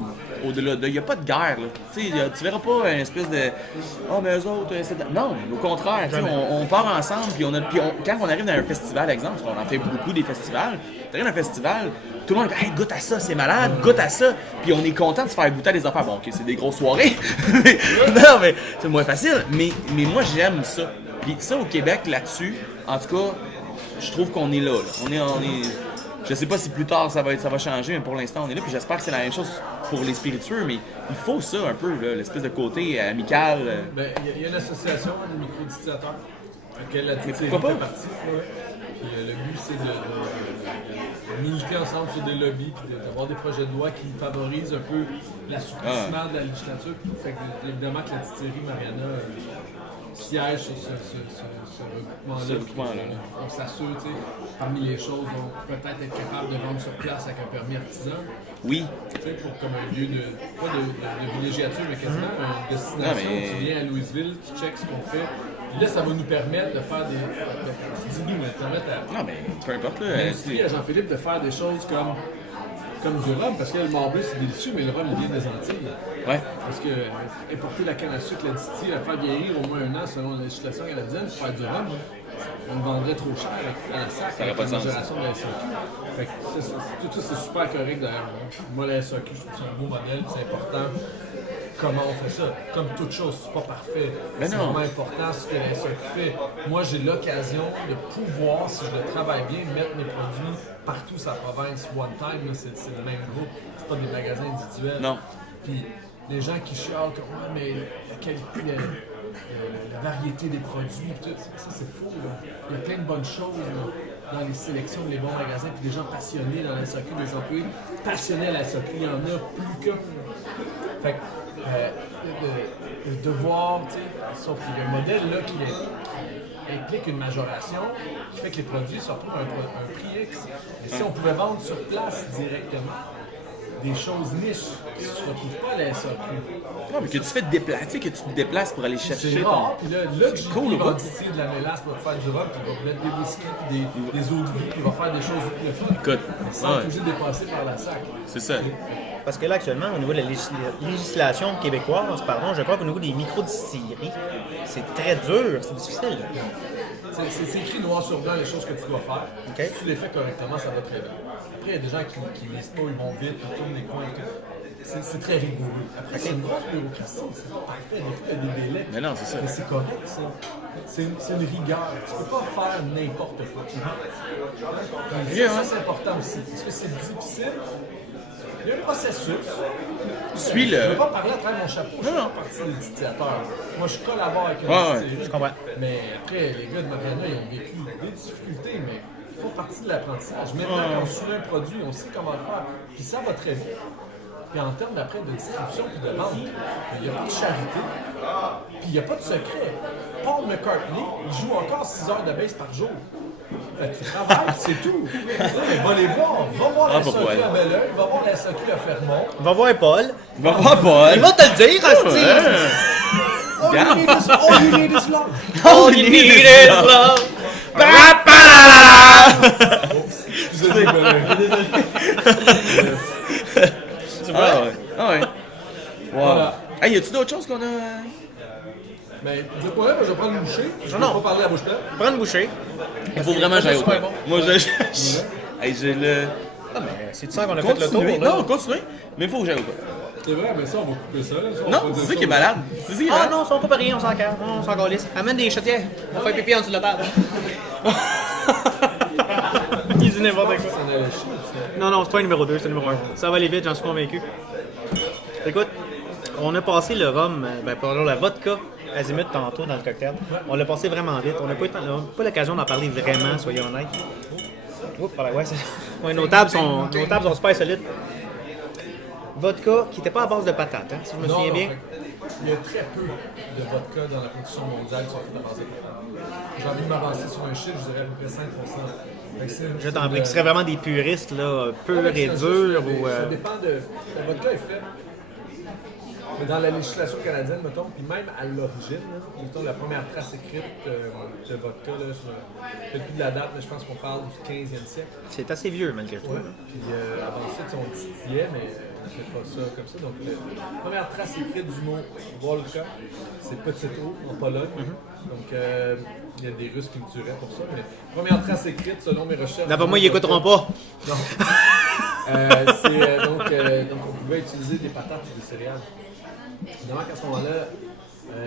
au-delà de... Il n'y a pas de guerre, là. Tu sais, tu verras pas une espèce de... « Ah, mais eux autres, c'est... » Non, au contraire, tu sais, on part ensemble, puis quand on arrive dans un festival, exemple, parce qu'on en fait beaucoup des festivals, tu arrives dans un festival, tout le monde dit « Hey, goûte à ça, c'est malade, goûte à ça! » Puis on est content de se faire goûter à des affaires. Bon, OK, c'est des grosses soirées, non, mais c'est moins facile, mais moi, j'aime ça. Puis ça, au Québec, là-dessus, en tout cas, je trouve qu'on est là. On est... Je sais pas si plus tard ça va changer, mais pour l'instant on est là. Puis j'espère que c'est la même chose pour les spiritueux, mais il faut ça un peu, là, l'espèce de côté amical. Ben, il y a une association des microdistillateurs, laquelle la distillerie pourquoi pas? fait partie. Ouais. Puis le but c'est de militer ensemble sur des lobbies, puis d'avoir des projets de loi qui favorisent un peu l'assouplissement de la législature. Fait que, évidemment que la distillerie Mariana siège sur ce regroupement-là. On s'assure, tu sais, parmi les choses, on peut peut-être être capable de vendre sur place avec un permis artisan. Oui. Tu sais, pour comme un lieu pas de villégiature, mais quasiment une destination. Tu viens à Louisville, tu checks ce qu'on fait. Puis là, ça va nous permettre de faire des... Je dis nous, mais permettre à... Non, mais peu importe, là. l'industrie, à Jean-Philippe, de faire des choses comme du rhum, parce que le Mort-Bleu, c'est délicieux, mais le rhum, il vient des Antilles. Ouais. Parce que importer la canne à sucre, la distiller, la faire vieillir au moins 1 an selon la législation canadienne, pour faire du rhum, on le vendrait trop cher à la SAC, avec la majoration de la SAQ. Fait que tout ça, c'est super correct d'ailleurs. Moi, la SAQ, je trouve que c'est un beau modèle, c'est important. Comment on fait ça? Comme toute chose, c'est pas parfait. C'est vraiment important ce que la SAQ fait. Moi, j'ai l'occasion de pouvoir, si je le travaille bien, mettre mes produits partout sur la province one time. Là, c'est le même groupe, c'est pas des magasins individuels. Non. Puis les gens qui chialent comme ouais, mais la qualité, la variété des produits, tout, ça c'est faux. Là. Il y a plein de bonnes choses là, dans les sélections, les bons magasins, puis des gens passionnés dans la SAQ, des employés passionnés à la SAQ, il y en a plus que. Fait que, de voir, tu sais, sauf qu'il y a un modèle là qui implique une majoration qui fait que les produits se retrouvent à un prix X. Mais si on pouvait vendre sur place directement des choses niches qui ne se retrouvent pas à la SAQ. Non, mais que tu fais te déplacer, que tu te déplaces pour aller chercher. C'est rare, puis là c'est cool, il va distiller de la mélasse pour faire du rhum, puis il va mettre des whisky, puis des eaux de vie, puis il va faire des choses le fun. Écoute, sans être obligé de dépasser par la SAC. C'est ça. Parce que là, actuellement, au niveau de la législation québécoise, je crois qu'au niveau des microdistilleries, c'est très dur, c'est difficile. C'est écrit noir sur blanc les choses que tu dois faire. Okay. Si tu les fais correctement, ça va très bien. Après, il y a des gens qui lisent pas, ils vont vite, ils tournent des coins. C'est très rigoureux. Après, c'est une grosse bureaucratie, c'est pas parfait. Des fois, il y a des délais. Mais non, c'est ça. Mais c'est correct, ça. C'est une rigueur. Tu peux pas faire n'importe quoi. Ça, c'est important aussi. Parce que c'est difficile. Il y a un processus. Suis-le. Je ne veux pas parler à travers mon chapeau, je suis pas partie des distillateurs. Moi, je collabore avec une distillerie. Je comprends. Mais après, les gars de Mariana, ils ont vécu des difficultés, mais il faut partie de l'apprentissage. Maintenant, quand on soumet un produit, on sait comment le faire. Puis ça va très vite. Puis en termes d'après de distribution et de vente, il n'y a pas de charité, puis il n'y a pas de secret. Paul McCartney, il joue encore 6 heures de bass par jour. Fait que tu travailles, c'est tout. Va les voir. Va voir la SAQ à Belleuil, va voir la SAQ à Fermont. Va voir Paul. Va voir Paul. Il va te le dire, Asti. All you need is love. All you need is love. Ah ouais. Wow. Voilà. Hey, y a-tu d'autres choses qu'on a. Mais dites-moi, je vais prendre une bouchée. Je ne vais pas parler à bouche pleine. Prends une bouchée. Il faut vraiment que j'aille au super toit. bon. Moi, hey, j'ai le. Ah, mais c'est ça qu'on a fait le tour. Continuez. Là. Non, continuez. Mais il faut que j'aille au toit. C'est vrai, mais ça, on va couper ça. Là. Ça, Non, c'est ça qui est malade. C'est ça qui est Ah malade. non, ils sont pas pareils, on s'en calme, on s'en calisse. Amène des chatières, on fait pipi en dessous de la table. Il dit n'importe quoi. Ça en allait chier, ça. Non, non, c'est pas le numéro 2, c'est le numéro 1. Ça va aller vite, j'en suis convaincu. Écoute, on a passé le rhum, pardon, la vodka azimut tantôt dans le cocktail. On l'a passé vraiment vite. On n'a pas l'occasion d'en parler vraiment, soyons honnêtes. Oups, voilà, ouais, nos tables sont super solides. Vodka qui n'était pas à base de patates, hein, si je me souviens bien. Il y a très peu de vodka dans la production mondiale qui sont faites à base de patates. J'ai envie de m'avancer sur un chiffre, je dirais à peu près 5%. Je t'en prie, qui seraient vraiment des puristes, là, purs et durs. Ça dépend de. La vodka est faite. Mais dans la législation canadienne, mettons, puis même à l'origine, mettons, la première trace écrite de vodka, là, je ne me rappelle plus de la date, mais je pense qu'on parle du 15e siècle. C'est assez vieux, malgré tout. Ouais. Puis avant ça, on distillait, mais on ne fait pas ça comme ça. Donc, la première trace écrite du mot vodka, c'est petite eau en Pologne. Donc, il y a des Russes qui me tueraient pour ça, mais première trace écrite, selon mes recherches. D'abord, moi, ils n'écouteront pas. Non. Donc, on pouvait utiliser des patates ou des céréales. Évidemment qu'à ce moment-là,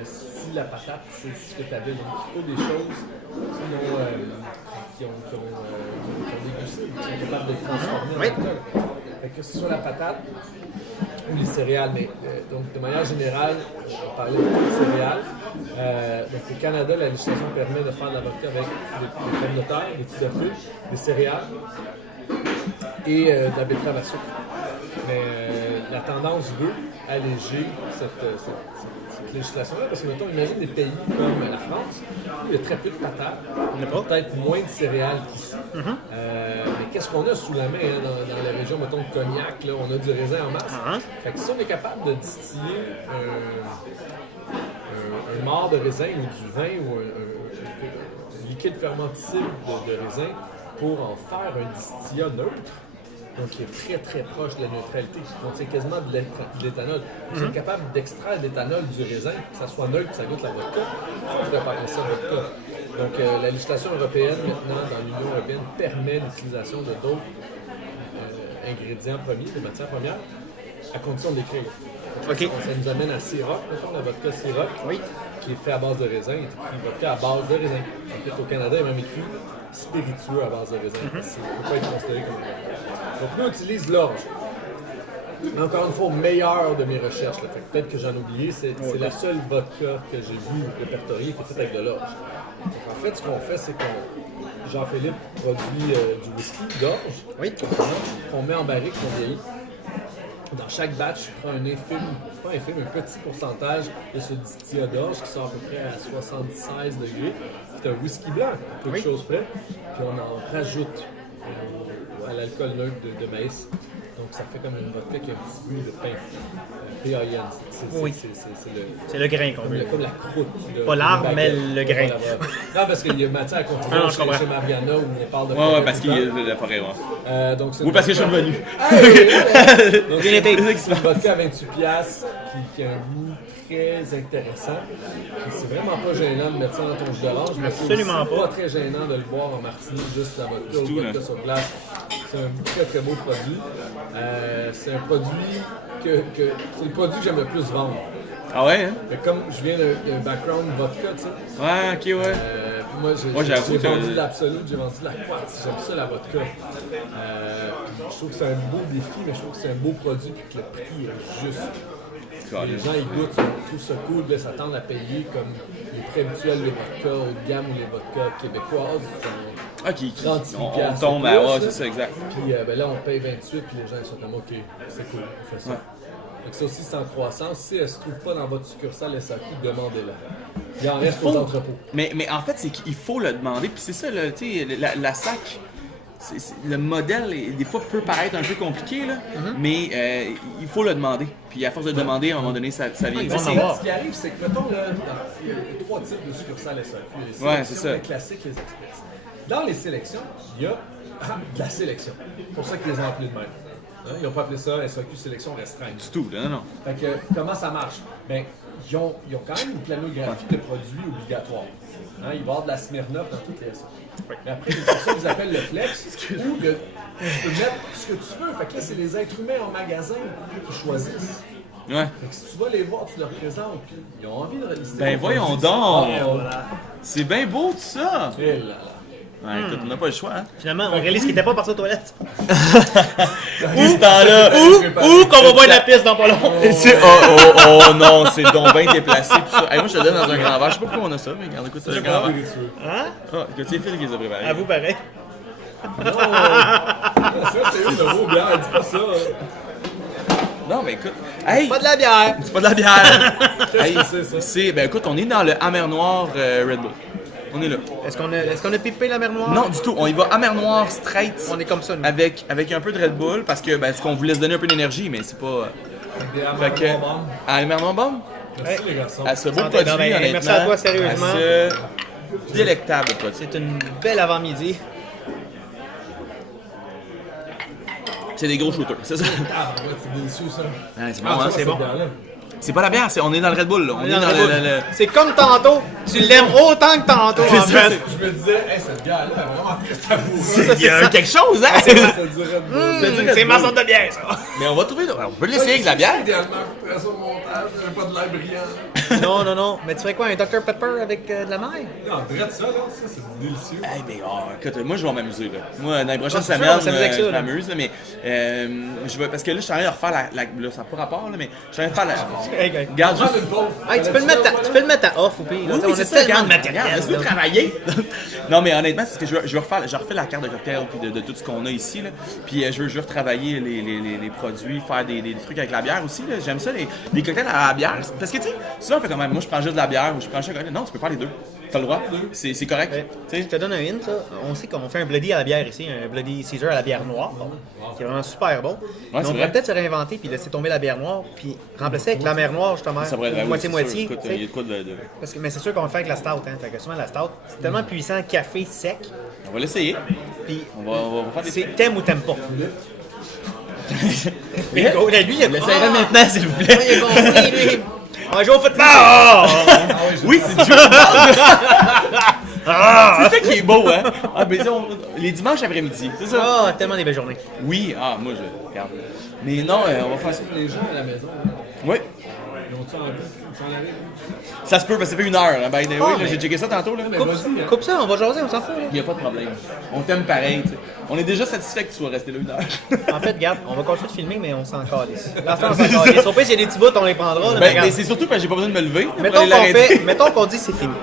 si la patate, c'est ce que tu avais, donc il faut des choses qui ont des glucides, qui sont capables de transformer en alcool. Fait que ce soit la patate ou les céréales, mais donc de manière générale, on parlait de céréales. Donc au Canada, la législation permet de faire de la vodka avec des pommes de terre, des petits fruits, des céréales et de la betterave à sucre. Mais la tendance veut alléger cette législation-là, parce que mettons, imagine des pays comme la France, où il y a très peu de patates, il y a peut-être moins de céréales qu'ici. Mais qu'est-ce qu'on a sous la main dans la région, mettons, de Cognac, là, on a du raisin en masse. Fait que si on est capable de distiller un marc de raisin ou du vin ou un liquide fermenticible de raisin pour en faire un distillat neutre, donc qui est très très proche de la neutralité, qui contient quasiment de l'éthanol. Si on est capable d'extraire de l'éthanol du raisin, que ça soit neutre, que ça goûte la vodka, on pourrait parler ça vodka. Donc la législation européenne maintenant dans l'Union européenne permet l'utilisation de d'autres ingrédients premiers, des matières premières, à condition de l'écrire. Okay. Ça nous amène à Ciroc, mettons, la vodka Ciroc, qui est fait à base de raisin, il est écrit vodka à base de raisin. En fait, au Canada, il y a même écrit spiritueux à base de raisin. Ça ne peut pas être considéré comme une vodka. Donc, nous, on utilise l'orge. Mais encore une fois, au meilleur de mes recherches, là. Fait que peut-être que j'en ai oublié, c'est la seule vodka que j'ai vue répertoriée qui est faite avec de l'orge. En fait, ce qu'on fait, c'est qu'on Jean-Philippe produit du whisky d'orge, qu'on met en barrique, qu'on vieillit. Dans chaque batch, je prends un petit pourcentage de ce distillat d'orge qui sort à peu près à 76 degrés. C'est un whisky blanc, peu de choses près. Puis on en rajoute à l'alcool neutre de maïs. Donc ça fait comme une vodka qui a un petit goût de pain. PAIN. C'est le grain qu'on veut. Comme la croûte. Pas l'arbre, mais le grain. Non, parce qu'il y a matière à confusion chez Mariana où on parle de forêt. Ouais, parce qu'il y a de la forêt, ou parce que je suis revenu. Donc c'est une vodka à 28$ qui a un goût très intéressant. C'est vraiment pas gênant de mettre ça dans ton jus d'orange, mais absolument c'est pas très gênant de le boire en martini, juste la vodka ou vodka sur glace. C'est un très très beau produit. C'est un produit c'est le produit que j'aime le plus vendre. Ah ouais, hein? Mais comme je viens d'un background vodka, tu sais. Ouais, ok, ouais. Moi, j'ai vendu de l'Absolute, j'ai vendu de la Quartz, j'aime ça la vodka. Je trouve que c'est un beau défi, mais je trouve que c'est un beau produit et que le prix est juste. Les gens ils goûtent, ils trouvent ça cool de s'attendre à payer comme les prix habituels des vodkas haut de gamme ou les vodkas québécoises. On tombe à c'est ça, exact. Puis là, on paye 28, puis les gens ils sont comme OK, c'est cool, on fait ça. Donc ça aussi, c'est en croissance. Si elle ne se trouve pas dans votre succursale SAQ, demandez-la. Il en reste aux entrepôts. Mais en fait, c'est qu'il faut le demander. Puis c'est ça, la SAQ, le modèle, des fois, peut paraître un peu compliqué, là, mais il faut le demander. Puis à force de demander, à un moment donné, ça vient. Ce qui arrive, c'est que, mettons, là, il y a 3 types de succursales SAQ. Les sélections, les classiques, les express. Dans les sélections, il y a de la sélection. C'est pour ça qu'ils les ont appelés de même. Hein? Ils n'ont pas appelé ça SAQ sélection restreinte. Du tout, non. Fait que, comment ça marche? Ben, ils ont quand même une planographie de produits obligatoire. Hein? Il va y avoir de la Smirnoff dans toutes les SAQ. Mais après, c'est ça qu'ils appellent le flex, où tu peux mettre ce que tu veux. Fait que là, c'est les êtres humains en magasin qui choisissent. Ouais. Fait que si tu vas les voir, tu leur présentes, puis ils ont envie de résister. Ben voyons donc! C'est bien beau tout ça! Et là, là. Ouais, écoute, on n'a pas le choix, hein. Finalement, on réalise qu'il était pas parti aux toilettes. Ou ce temps-là. Ou qu'on va boire de la piste dans pas long. Oh non, c'est donc bien déplacé tout ça. Hey, moi, je te donne dans un grand verre. Je sais pas pourquoi on a ça, mais regarde, écoute, c'est un grand verre. Hein? Ah, écoute, c'est Phil qui les a préparés. À vous, pareil. Ça, c'est une de vos bières, dis pas ça. Non, mais écoute. Hey! Pas de la bière. C'est pas de la bière! Hey, c'est ça? c'est. Ben écoute, on est dans le Amer Noir Red Bull. On est là. Est-ce qu'on a pipé la mer Noire? Non, du tout. On y va Amer Noir straight. On est comme ça, nous. Avec un peu de Red Bull parce que ben, qu'on voulait se donner un peu d'énergie, mais c'est pas. Fait que. À Amer Noir Bomb? Merci les garçons. À ce beau Santé, produit, non, mais honnêtement. merci à toi, sérieusement. À ce délectable produit. C'est une belle avant-midi. C'est des gros shooters, c'est ça? Ah, ouais, c'est délicieux ça. Ouais, c'est bon, Ah, hein? ça, c'est bon. C'est pas la bière, on est dans le Red Bull, là. On est dans le. C'est comme tantôt. Tu l'aimes autant que tantôt, en fait. Je me disais, hey, cette bière-là, elle est vraiment très savoureuse. Il y a quelque chose, hein? Ça dirait C'est ma sorte de bière, ça. Mais on va trouver. On peut l'essayer avec la bière. Idéalement, je ferais ça au montage, j'avais pas de l'air brillant. Non. Mais tu ferais quoi, un Dr Pepper avec de la mer? Non, drette ça, là, ça, c'est délicieux. Hey, mais écoute, moi je vais m'amuser là. Moi dans les prochaines c'est sûr, semaines, on s'amuse avec ça, je là. m'amuse là, mais je vais parce que là je suis en train de refaire la là, ça n'a pas rapport là, mais je suis en train de faire la. Hey, Regarde juste. hey, tu peux le mettre à off ou pire. Oui, On a c'est ça, tellement regarde, de matériel. regarde, laisse-nous là. travailler. Non, mais honnêtement, c'est que je refais la carte de cocktail puis de tout ce qu'on a ici là. Puis je veux retravailler les produits, faire des trucs avec la bière aussi là. J'aime ça les cocktails à la bière parce que tu sais, souvent on fait quand même moi je prends juste de la bière ou je prends juste un cocktail. Non, tu peux faire les deux. T'as le droit. C'est correct. Ouais. Tu sais. Je te donne un hint, là. On sait qu'on fait un Bloody à la bière ici, un Bloody Caesar à la bière noire, qui est vraiment super bon. Mais on c'est vrai. pourrait peut-être se réinventer puis laisser tomber la bière noire, puis remplacer avec la mer noire, justement. Ça pourrait être moitié-moitié. Écoute, tu sais. il y a de quoi de. Parce que, mais c'est sûr qu'on le fait avec la stout, hein. Fait que souvent la stout, c'est tellement puissant, café sec, On va l'essayer. puis On va faire des c'est t'aimes ou t'aimes pas. Mais Bingo, là, lui, il a l'essayerai maintenant, s'il vous plaît. il a compris, lui. On va jouer au football! Oui, c'est du C'est ça qui est beau, hein? Ah, mais les dimanches après-midi, c'est ça? Ah, tellement des belles journées. Oui, moi, je regarde. Mais non, on va faire ça. Les gens à la maison, Oui, ils ont-tu envie? Ils sont allés? ça se peut, parce que ça fait 1 heure, hein, by the way, là, mais- j'ai checké ça tantôt, là. Coupe ça, on va jaser, on s'en fout. Là. Il n'y a pas de problème. On t'aime pareil, tu sais. On est déjà satisfait que tu sois resté là 1 heure. En fait, regarde, on va continuer de filmer, mais on s'en calisse. L'instant, on s'en calisse. Au pire, s'il y a des petits bouts, on les prendra. Là, mais Ben, regarde. mais c'est surtout parce que j'ai pas besoin de me lever. pour Mettons aller qu'on l'arrêter. mettons qu'on dit c'est fini.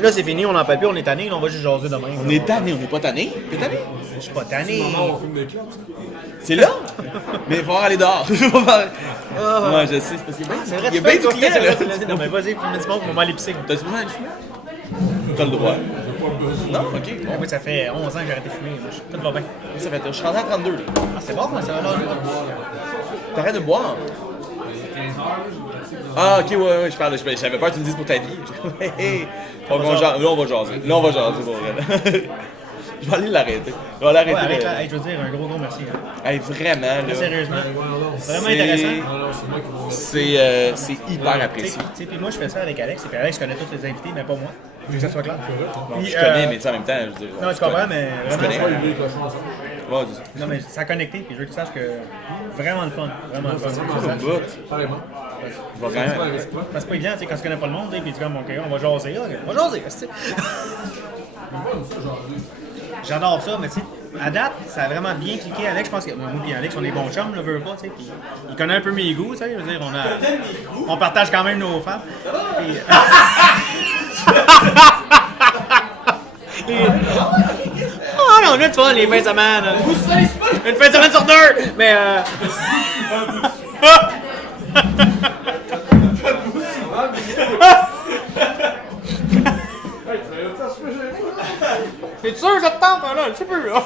Là, c'est fini, on n'en peut plus, on est tanné, là, on va juste jaser demain. On est tanné, on n'est pas tanné. T'es tanné? Je suis pas tanné. Maman, on fume des clopes, ça? C'est là? Mais il va falloir aller dehors. Moi, je sais, c'est parce qu'il y a C'est vrai, bien, il y a tu bien fais du toi, client, c'est là. vrai, non, mais vas-y, fume une smoke, on va aller pisser. T'as-tu besoin d'aller fumer? T'as le droit. Non? Ok. Bon. Oui, ça fait 11 ans que j'ai arrêté de fumer. Moi, tout va bien. Ça fait, je suis rentré à 32, là. Ah, c'est bon, moi, ça va là. T'arrêtes de boire? 15 heures, Ah, ok, ouais, j'avais peur que tu me dises pour ta vie. Hey, hey. Là, on va jaser. Là, on va jaser, pour vrai. Je vais aller l'arrêter. Je vais aller Ouais, arrêter. arrête là. Hey, je veux dire, un gros merci. Hein. Hey, vraiment, là. Sérieusement. Vraiment C'est- intéressant. non, c'est moi qui vais. C'est hyper Tu apprécié. sais, puis moi, je fais ça avec Alex, et puis Alex connaît tous les invités, mais pas moi. Que ça soit clair. Bon, Puis, je connais, mais tu sais, en même temps, je veux dire. Non, tu comprends, mais vraiment. connais. ça- Lever les cochons ensemble. Ouais, c'est ça. Non, mais ça a connecté, puis je veux que tu saches que vraiment le fun. Vraiment le fun. C'est une bout. Pareillement. Je vais quand même. Parce que c'est pas évident, tu sais, quand tu connais pas le monde, tu sais, puis tu dis comme, ok, on va jaser, là, on va jaser, tu sais. J'adore ça, mais tu sais, à date, ça a vraiment bien cliqué. Alex, je pense que moi et Alex, on est bons chums, le veut pas, tu sais, puis il connaît un peu mes goûts, tu sais, je veux dire, on partage quand même nos femmes. Puis, ah non, on a du fun les fins de semaine. Une fin de semaine sur 2, mais C'est sûr que ça te tente, là, je sais plus, là.